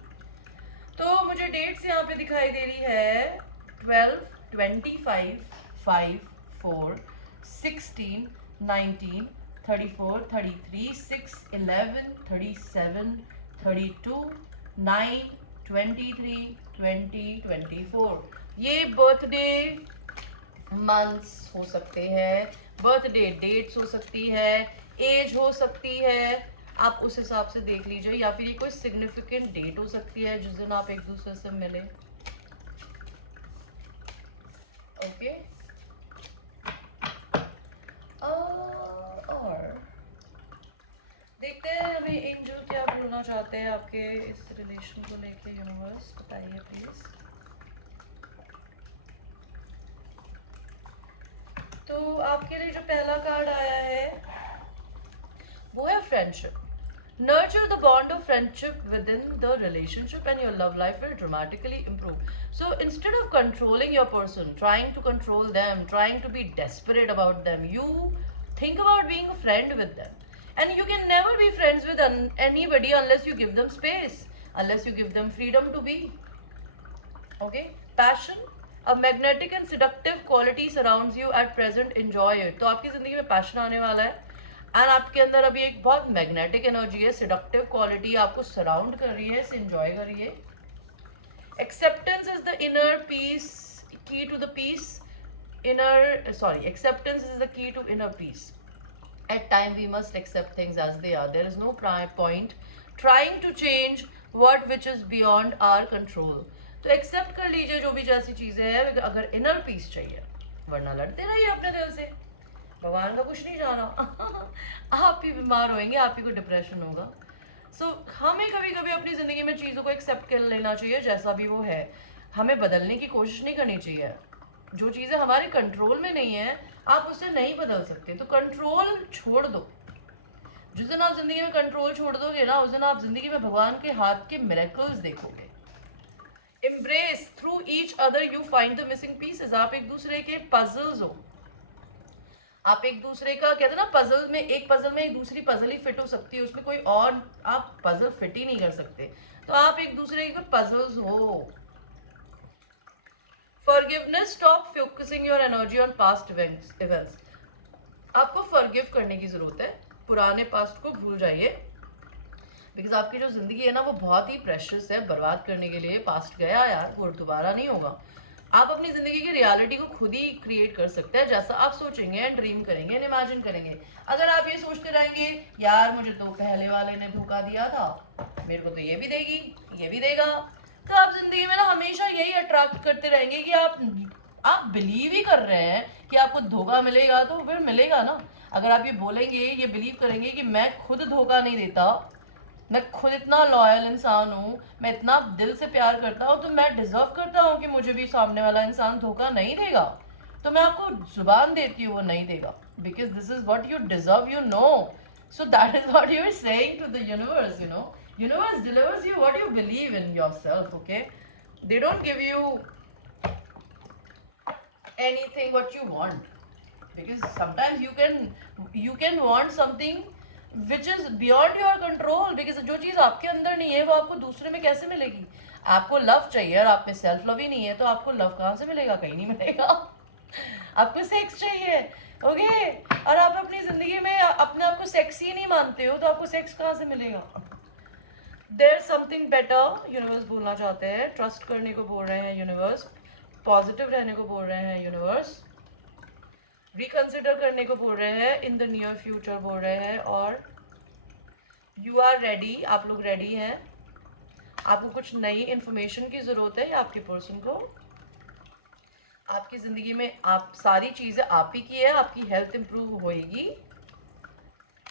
तो मुझे डेट्स यहाँ पे दिखाई दे रही है 12, 25, 5, 4, 16, 19, 34, 33, 6, 11, 37, 32, 9, 23, 20, 24। ये बर्थडे मंथ्स हो सकते हैं, बर्थडे डेट्स हो सकती है, एज हो सकती है। आप उस हिसाब से देख लीजिए, या फिर ये कोई सिग्निफिकेंट डेट हो सकती है जिस दिन आप एक दूसरे से मिले। ओके, और देखते हैं हमें एंजल क्या बोलना चाहते हैं आपके इस रिलेशन को लेके। यूनिवर्स बताइए प्लीज। तो आपके लिए जो पहला कार्ड आया है वो है friendship. Nurture the bond of friendship within the relationship, and your love life will dramatically improve. So instead of controlling your person, trying to control them, trying to be desperate about them, you think about being a friend with them. And you can never be friends with anybody unless you give them space, unless you give them freedom to be. Okay, passion, a magnetic and seductive quality surrounds you at present, enjoy it. तो आपकी जिंदगी में passion आने वाला है, and आपके अंदर अभी एक बहुत मैग्नेटिक एनर्जी है, सेडक्टिव क्वालिटी आपको सराउंड कर रही है, इसे एंजॉय करिए. Acceptance is the inner peace, key to the peace. Acceptance is the key to inner peace. At time we must accept things as they are. There is no point trying to change what which is beyond our control. तो accept कर लीजिए जो भी जैसी चीजें हैं, अगर inner peace चाहिए, वरना लड़ते रहिए अपने दिल से. भगवान का कुछ नहीं जाना. आप ही बीमार होंगे, आप ही को डिप्रेशन होगा. हमें कभी कभी अपनी जिंदगी में चीजों को एक्सेप्ट कर लेना चाहिए जैसा भी वो है. हमें बदलने की कोशिश नहीं करनी चाहिए. जो चीजें हमारे कंट्रोल में नहीं है, आप उसे नहीं बदल सकते, तो कंट्रोल छोड़ दो. जिस दिन आप जिंदगी में कंट्रोल छोड़ दोगे ना, उस दिन आप जिंदगी में भगवान के हाथ के मिरेकल्स देखोगे. Embrace, through each other you find the missing pieces. आप एक दूसरे के पजल्स हो. आप एक दूसरे का कहते हैं ना, पजल में एक पजल में एक दूसरी पजल ही फिट हो सकती है, उसमें कोई और आप पजल फिट ही नहीं कर सकते. तो आप एक दूसरे के पजल्स हो. Forgiveness, stop focusing your energy on past events. आपको फॉरगिव करने की जरूरत है. पुराने पास्ट को भूल जाइए, बिकॉज आपकी जो जिंदगी है ना, वो बहुत ही प्रेशियस है बर्बाद करने के लिए. पास्ट गया यार, वो दोबारा नहीं होगा. आप अपनी जिंदगी की रियलिटी को खुद ही क्रिएट कर सकते हैं, जैसा आप सोचेंगे एंड ड्रीम करेंगे एंड इमेजिन करेंगे. अगर आप ये सोचते रहेंगे, यार मुझे तो पहले वाले ने धोखा दिया था, मेरे को तो ये भी देगी, ये भी देगा, तो आप जिंदगी में ना हमेशा यही अट्रैक्ट करते रहेंगे कि आप बिलीव ही कर रहे हैं कि आपको धोखा मिलेगा, तो फिर मिलेगा ना. अगर आप ये बोलेंगे, ये बिलीव करेंगे कि मैं खुद धोखा नहीं देता, मैं खुद इतना लॉयल इंसान हूँ, मैं इतना दिल से प्यार करता हूँ, तो मैं डिजर्व करता हूँ कि मुझे भी सामने वाला इंसान धोखा नहीं देगा. तो मैं आपको जुबान देती हूँ, वो नहीं देगा, because this is what you deserve, you know. So that is what you are saying to the universe. Universe delivers you what you believe in yourself. Okay, they don't give you anything what you want, because sometimes you can want something which is beyond your control, because जो चीज आपके अंदर नहीं है वो आपको दूसरे में कैसे मिलेगी. आपको लव चाहिए और आप में सेल्फ लव ही नहीं है, तो आपको लव कहाँ से मिलेगा, कहीं नहीं मिलेगा. आपको सेक्स चाहिए, ओके, और आप अपनी जिंदगी में अपने आप को सेक्स ही नहीं मानते हो, तो आपको सेक्स कहाँ से मिलेगा. There's something better, यूनिवर्स बोलना चाहते हैं. ट्रस्ट करने को बोल रहे हैं यूनिवर्स, पॉजिटिव रहने को बोल रहे हैं यूनिवर्स, रिकंसिडर करने को बोल रहे हैं, इन द नियर फ्यूचर बोल रहे हैं, और यू आर रेडी, आप लोग रेडी हैं. आपको कुछ नई इंफॉर्मेशन की जरूरत है, आपके पर्सन को. आपकी जिंदगी में आप सारी चीजें आप ही की है, आपकी हेल्थ इंप्रूव होएगी,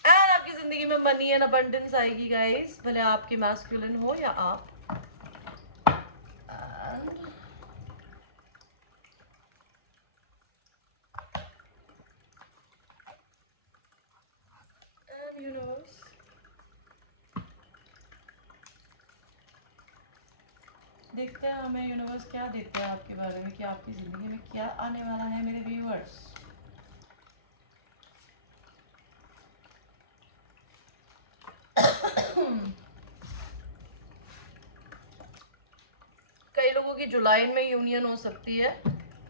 एंड आपकी जिंदगी में मनी एंड अबंडेंस आएगी गाइस, भले आपके मैस्कुलिन हो या आप. एंड यूनिवर्स, देखते हैं हमें यूनिवर्स क्या देते हैं आपके बारे में, कि आपकी जिंदगी में क्या आने वाला है मेरे व्यूअर्स. कई लोगों की जुलाई में यूनियन हो सकती है,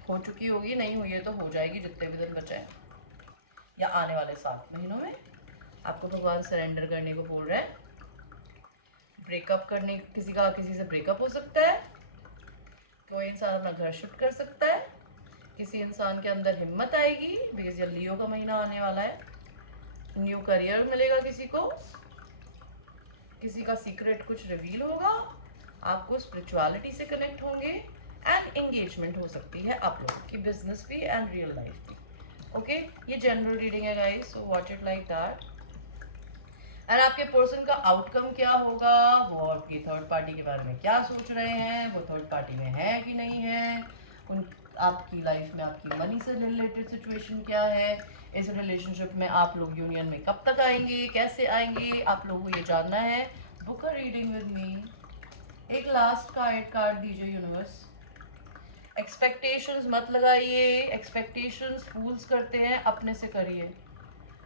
हो चुकी होगी, नहीं हुई है तो हो जाएगी जितने भी दिन बचे हैं, या आने वाले 7 महीनों में. आपको भगवान सरेंडर करने को बोल रहे हैं. ब्रेकअप करने, किसी से ब्रेकअप हो सकता है, कोई इंसान अपना घर शिफ्ट कर सकता है, किसी इंसान के अंदर हिम्मत आएगी, बिकॉज ये लियो का महीना आने वाला है. न्यू करियर मिलेगा किसी को, किसी का सीक्रेट कुछ रिवील होगा, आपको स्पिरिचुअलिटी से कनेक्ट होंगे, एंड एंगेजमेंट हो सकती है आप लोगों की, बिजनेस भी एंड रियल लाइफ भी. ओके, ये जनरल रीडिंग है guys, so watch it like that. And आपके पर्सन का आउटकम क्या होगा, वो आपकी थर्ड पार्टी के बारे में क्या सोच रहे हैं, वो थर्ड पार्टी में है कि नहीं है, उन आपकी लाइफ में आपकी मनी से रिलेटेड सिचुएशन क्या है, इस रिलेशनशिप में आप लोग यूनियन में कब तक आएंगे, कैसे आएंगे, आप लोगों को ये जानना है। Book a reading with me. एक लास्ट कार्ड दीजिए यूनिवर्स। एक्सपेक्टेशंस मत लगाइए, एक्सपेक्टेशंस फूल्स करते हैं, अपने से करिए।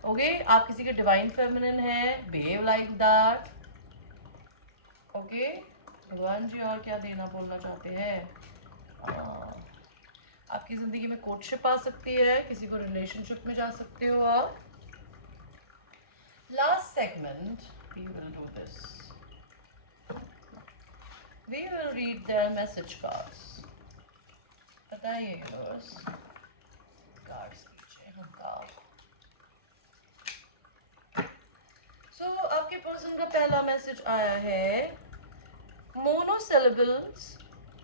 ओके आप किसी के डिवाइन फेमिनिन हैं, बिहेव लाइक दैट। ओके भगवान जी और क्या देना बोलना चाहते हैं? आपकी ज़िंदगी में कोर्टशिप आ सकती है, किसी को रिलेशनशिप में जा सकते हो आप। Last segment we will do this, we will read their message cards. बताइए यूनिवर्स, कार्ड्स दीजिए हमका। आपके पर्सन का पहला मैसेज आया है, monosyllables,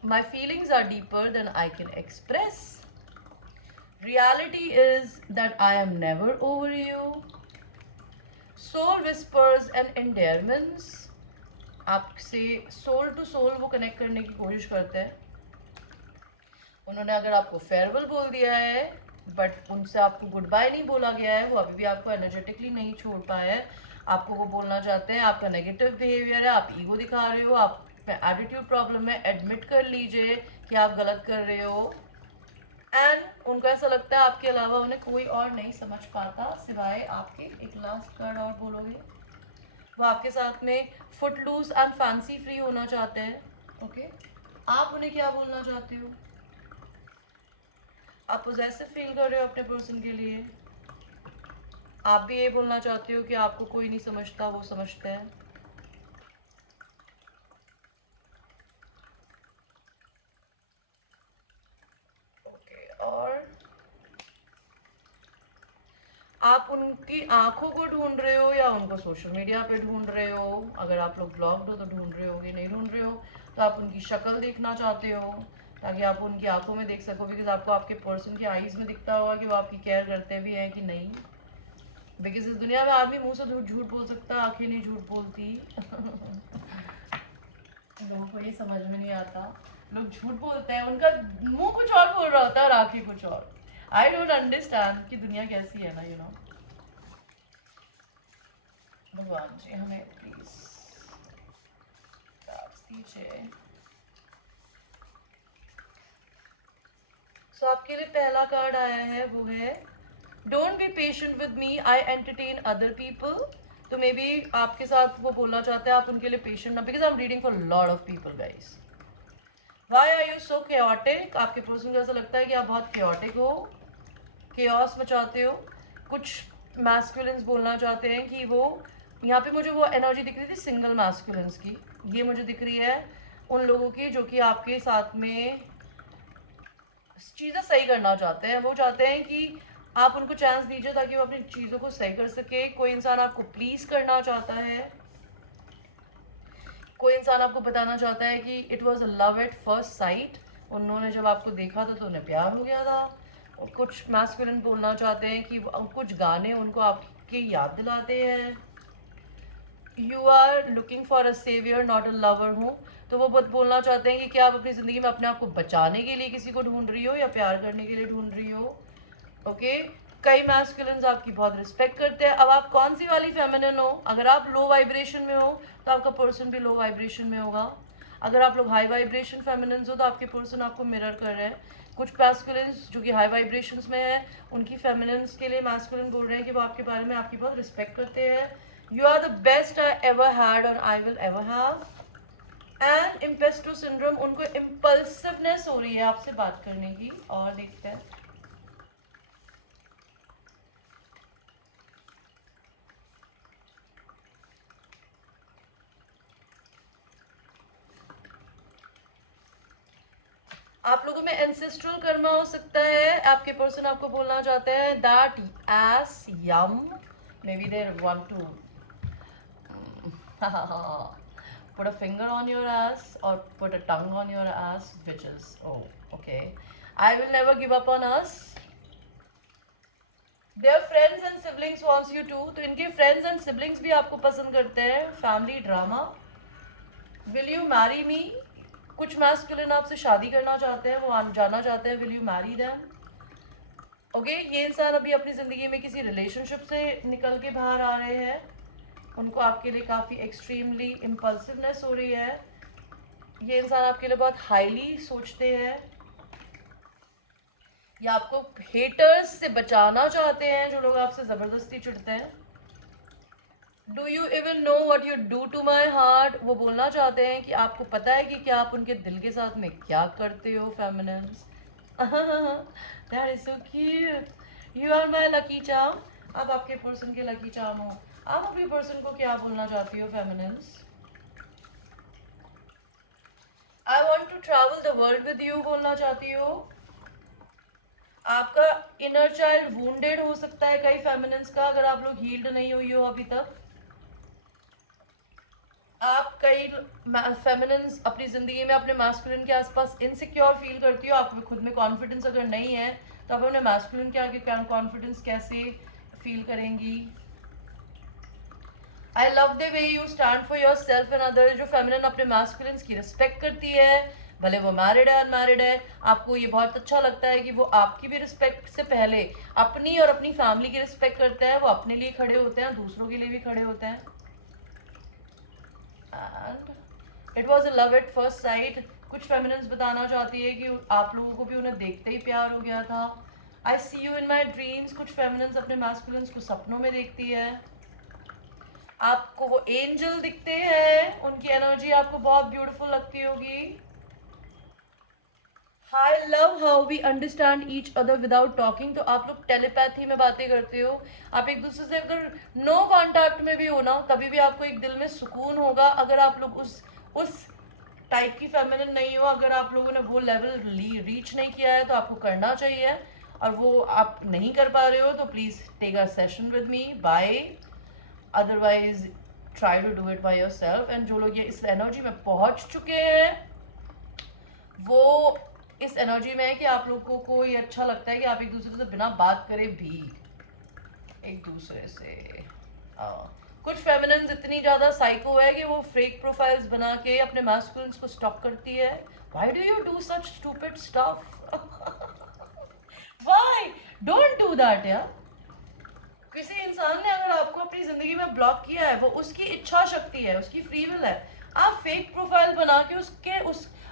my feelings are deeper than I can express. Reality is that I am never over you. Soul whispers and endearments. आपसे soul to soul वो कनेक्ट करने की कोशिश करते हैं। उन्होंने अगर आपको फेयरवेल बोल दिया है बट उनसे आपको गुड बाय नहीं बोला गया है, वो अभी भी आपको एनर्जेटिकली नहीं छोड़ पाए हैं। आपको वो बोलना चाहते हैं, आपका नेगेटिव बिहेवियर है, आप ईगो दिखा रहे हो, आप में एटीट्यूड प्रॉब्लम है, एडमिट कर लीजिए कि आप गलत कर रहे हो। एंड उनको ऐसा लगता है आपके अलावा उन्हें कोई और नहीं समझ पाता सिवाय आपके। एक लास्ट कार्ड और बोलोगे? वो आपके साथ में footloose and fancy free होना चाहते हैं। ओके आप उन्हें क्या बोलना चाहते हो? आप पोजेसिव फील कर रहे हो अपने पर्सन के लिए। आप भी ये बोलना चाहते हो कि आपको कोई नहीं समझता, वो समझता है। ओके और आप उनकी आंखों को ढूंढ रहे हो या उनको सोशल मीडिया पे ढूंढ रहे हो? अगर आप लोग ब्लॉक्ड हो तो ढूंढ रहे होगे, नहीं ढूंढ रहे हो तो आप उनकी शक्ल देखना चाहते हो ताकि आप उनकी आंखों में देख सको, बिकॉज आपको आपके पर्सन की आईज में दिखता होगा कि वो आपकी केयर करते भी हैं कि नहीं। बिकॉज इस दुनिया में आदमी मुंह से झूठ बोल सकता है, आंखें नहीं झूठ बोलती। लोगों को ये समझ में नहीं आता, लोग झूठ बोलते हैं, उनका मुंह कुछ और बोल रहा होता है और आंखें कुछ और। आई डोंट अंडरस्टैंड कि दुनिया कैसी है ना, यू नो। भगवान जी हमें प्लीज कार्ड्स दीजिए। सो आपके लिए पहला कार्ड आया है, वो है don't be patient with me, I entertain other people. तो मे बी आपके साथ वो बोलना चाहते हैं आप उनके लिए पेशेंट ना, because I am reading for lot of people guys. Why are you so chaotic? आपके पर्सन को ऐसा लगता है कि आप बहुत केओटिक हो, केओस मचाते हो। कुछ मैस्कुलिन्स बोलना चाहते हैं कि वो, यहाँ पे मुझे वो एनर्जी दिख रही थी सिंगल मैस्कुलिन्स की, ये मुझे दिख रही है उन लोगों की जो कि आपके साथ में चीज़ें सही करना चाहते हैं। वो चाहते हैं कि आप उनको चांस दीजिए ताकि वो अपनी चीज़ों को सही कर सके। कोई इंसान आपको प्लीज करना चाहता है, कोई इंसान आपको बताना चाहता है कि it was a love at first sight, उन्होंने जब आपको देखा था तो उन्हें प्यार हो गया था। और कुछ मैस्कुलिन बोलना चाहते हैं कि कुछ गाने उनको आपकी याद दिलाते हैं। You are looking for a saviour not a lover हूँ, तो वो बहुत बोलना चाहते हैं कि क्या आप अपनी ज़िंदगी में अपने आप को बचाने के लिए किसी को ढूंढ रही हो या प्यार करने के लिए ढूंढ रही हो। ओके कई मैस्कुलिन्स आपकी बहुत रिस्पेक्ट करते हैं। अब आप कौन सी वाली फेमिनिन हो? अगर आप लो वाइब्रेशन में हो तो आपका पर्सन भी लो वाइब्रेशन में होगा। अगर आप लोग हाई वाइब्रेशन फेमिनिन्स हो तो आपके पर्सन आपको मिरर कर रहे हैं। कुछ मैस्कुलिन्स जो कि हाई वाइब्रेशंस में है, उनकी फेमिनिन्स के लिए मैस्कुलिन बोल रहे हैं कि वो आपके बारे में आपकी बहुत रिस्पेक्ट करते हैं। You are the best I ever had और I will ever have. And impostor syndrome, उनको इम्पल्सिवनेस हो रही है आपसे बात करने की। और देखते हैं आप लोगों में एंसेस्ट्रल कर्मा हो सकता है। आपके पर्सन आपको बोलना चाहते हैं दैट एस यम, maybe they want to put a finger on your ass or put a tongue on your ass, which is, oh okay, I will never give up on us. Their friends and siblings wants you to, तो इनके friends and siblings भी आपको पसंद करते हैं। Family drama, will you marry me? कुछ masculine आपसे शादी करना चाहते हैं, वो जाना चाहते हैं, will you Mary them? Okay, ये इंसान अभी अपनी ज़िंदगी में किसी रिलेशनशिप से निकल के बाहर आ रहे हैं, उनको आपके लिए काफ़ी एक्सट्रीमली इम्पल्सिवनेस हो रही है, ये इंसान आपके लिए बहुत हाईली सोचते हैं, या आपको हेटर्स से बचाना चाहते हैं जो लोग आपसे ज़बरदस्ती चिढ़ते हैं। Do you even know what you do to my heart, वो बोलना चाहते हैं कि आपको पता है कि क्या आप उनके दिल के साथ में क्या करते हो feminines. That is so cute, you are my lucky charm, आप आपके पर्सन के लकी चार्म हो। आप अपने पर्सन को क्या बोलना चाहती हो feminines? I want to travel the world with you बोलना चाहती हो। आपका इनर चाइल्ड वुंडेड हो सकता है कई फेमिनिन्स का, अगर आप लोग हील्ड नहीं हुई हो अभी तक। आप कई फेमिनिन्स अपनी ज़िंदगी में अपने मैस्कुलिन के आसपास इनसिक्योर फील करती हो, आप में खुद में कॉन्फिडेंस अगर नहीं है तो आप अपने मैस्कुलिन के आगे कॉन्फिडेंस कैसे फील करेंगी? I love the way you stand for your self and other. जो फेमिनिन अपने मैस्कुलिन्स की रिस्पेक्ट करती है, भले वो मैरिड है अनमैरिड है, आपको ये बहुत अच्छा लगता है कि वो आपकी भी रिस्पेक्ट से पहले अपनी और अपनी फैमिली की रिस्पेक्ट करते हैं, वो अपने लिए खड़े होते हैं, दूसरों के लिए भी खड़े होते हैं। And it was a love at first sight. कुछ फेमिनिन्स बताना चाहती है कि आप लोगों को भी उन्हें देखते ही प्यार हो गया था। आई सी यू इन माई ड्रीम्स। कुछ फेमिनिन्स अपने मैस्कुलिन्स को सपनों में देखती है, आपको वो एंजल दिखते हैं, उनकी एनर्जी आपको बहुत ब्यूटीफुल लगती होगी। I love how we understand each other without talking. तो आप लोग टेलीपैथी में बातें करते हो, आप एक दूसरे से अगर नो कांटेक्ट में भी हो ना, तभी भी आपको एक दिल में सुकून होगा। अगर आप लोग उस टाइप की फेमिनिन नहीं हो, अगर आप लोगों ने वो लेवल रीच नहीं किया है तो आपको करना चाहिए, और वो आप नहीं कर पा रहे हो तो please take a session with me, bye. Otherwise try to do it by yourself. And जो लोग ये इस एनर्जी में पहुंच चुके हैं, वो इस एनर्जी में है कि आप लोगों को ये अच्छा लगता है कि आप एक दूसरे से बिना बात करे भी एक दूसरे से कुछ फेमिनिन्स इतनी ज़्यादा साइको है कि वो फेक प्रोफाइल्स बना के अपने मैस्कुलिन्स को स्टॉक करती है। Why do you do such stupid stuff? Why don't do that यार। किसी इंसान ने अगर आपको अपनी जिंदगी में ब्लॉक किया है, वो उसकी इच्छा शक्ति है, उसकी फ्री विल है। आप फेक प्रोफाइल बना के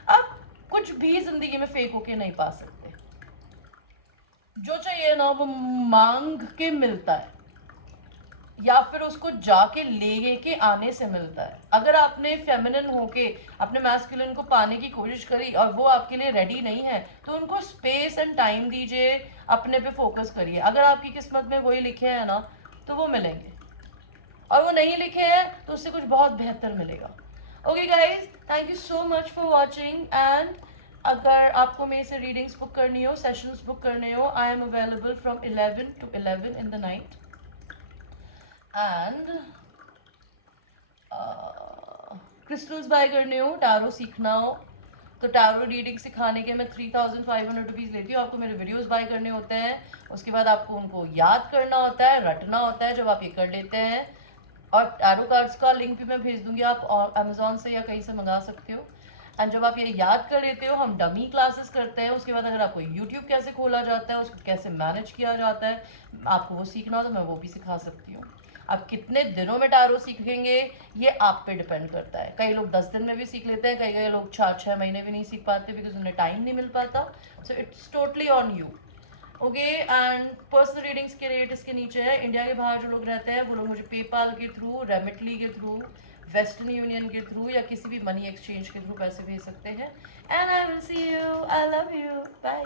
आप कुछ भी जिंदगी में फेक होके नहीं पा सकते। जो चाहिए ना वो मांग के मिलता है, या फिर उसको जाके ले के आने से मिलता है। अगर आपने फेमिनिन होके अपने मैस्कुलिन को पाने की कोशिश करी और वो आपके लिए रेडी नहीं है, तो उनको स्पेस एंड टाइम दीजिए, अपने पे फोकस करिए। अगर आपकी किस्मत में वही लिखे हैं ना, तो वो मिलेंगे, और वो नहीं लिखे हैं तो उससे कुछ बहुत बेहतर मिलेगा। Okay guys, thank you so much for watching. And अगर आपको मेरे से रीडिंग्स बुक करनी हो, सेशंस बुक करने हो, I am available from 11 to 11 in the night। And crystals buy करने हो, टारो सीखना हो, तो टारो रीडिंग सिखाने के मैं 3500 रुपीज़ लेती हूँ। आपको मेरे वीडियोस बाय करने होते हैं, उसके बाद आपको उनको याद करना होता है, रटना होता है। जब आप ये कर लेते हैं, और टैरो कार्ड्स का लिंक भी मैं भेज दूंगी, आप अमेजोन से या कहीं से मंगा सकते हो। एंड जब आप ये याद कर लेते हो, हम डमी क्लासेस करते हैं। उसके बाद अगर आपको यूट्यूब कैसे खोला जाता है, उसको कैसे मैनेज किया जाता है, आपको वो सीखना हो तो मैं वो भी सिखा सकती हूँ। आप कितने दिनों में टैरो सीखेंगे ये आप पे डिपेंड करता है। कई लोग 10 दिन में भी सीख लेते हैं, कई लोग 6 महीने भी नहीं सीख पाते बिकॉज उन्हें टाइम नहीं मिल पाता। So it's totally on you. Okay, and personal readings के रेट इसके नीचे है। इंडिया के बाहर जो लोग रहते हैं वो लोग मुझे पेपाल के थ्रू, रेमिटली के थ्रू, वेस्टर्न यूनियन के थ्रू या किसी भी मनी एक्सचेंज के थ्रू पैसे भेज सकते हैं। And I will see you, I love you, bye.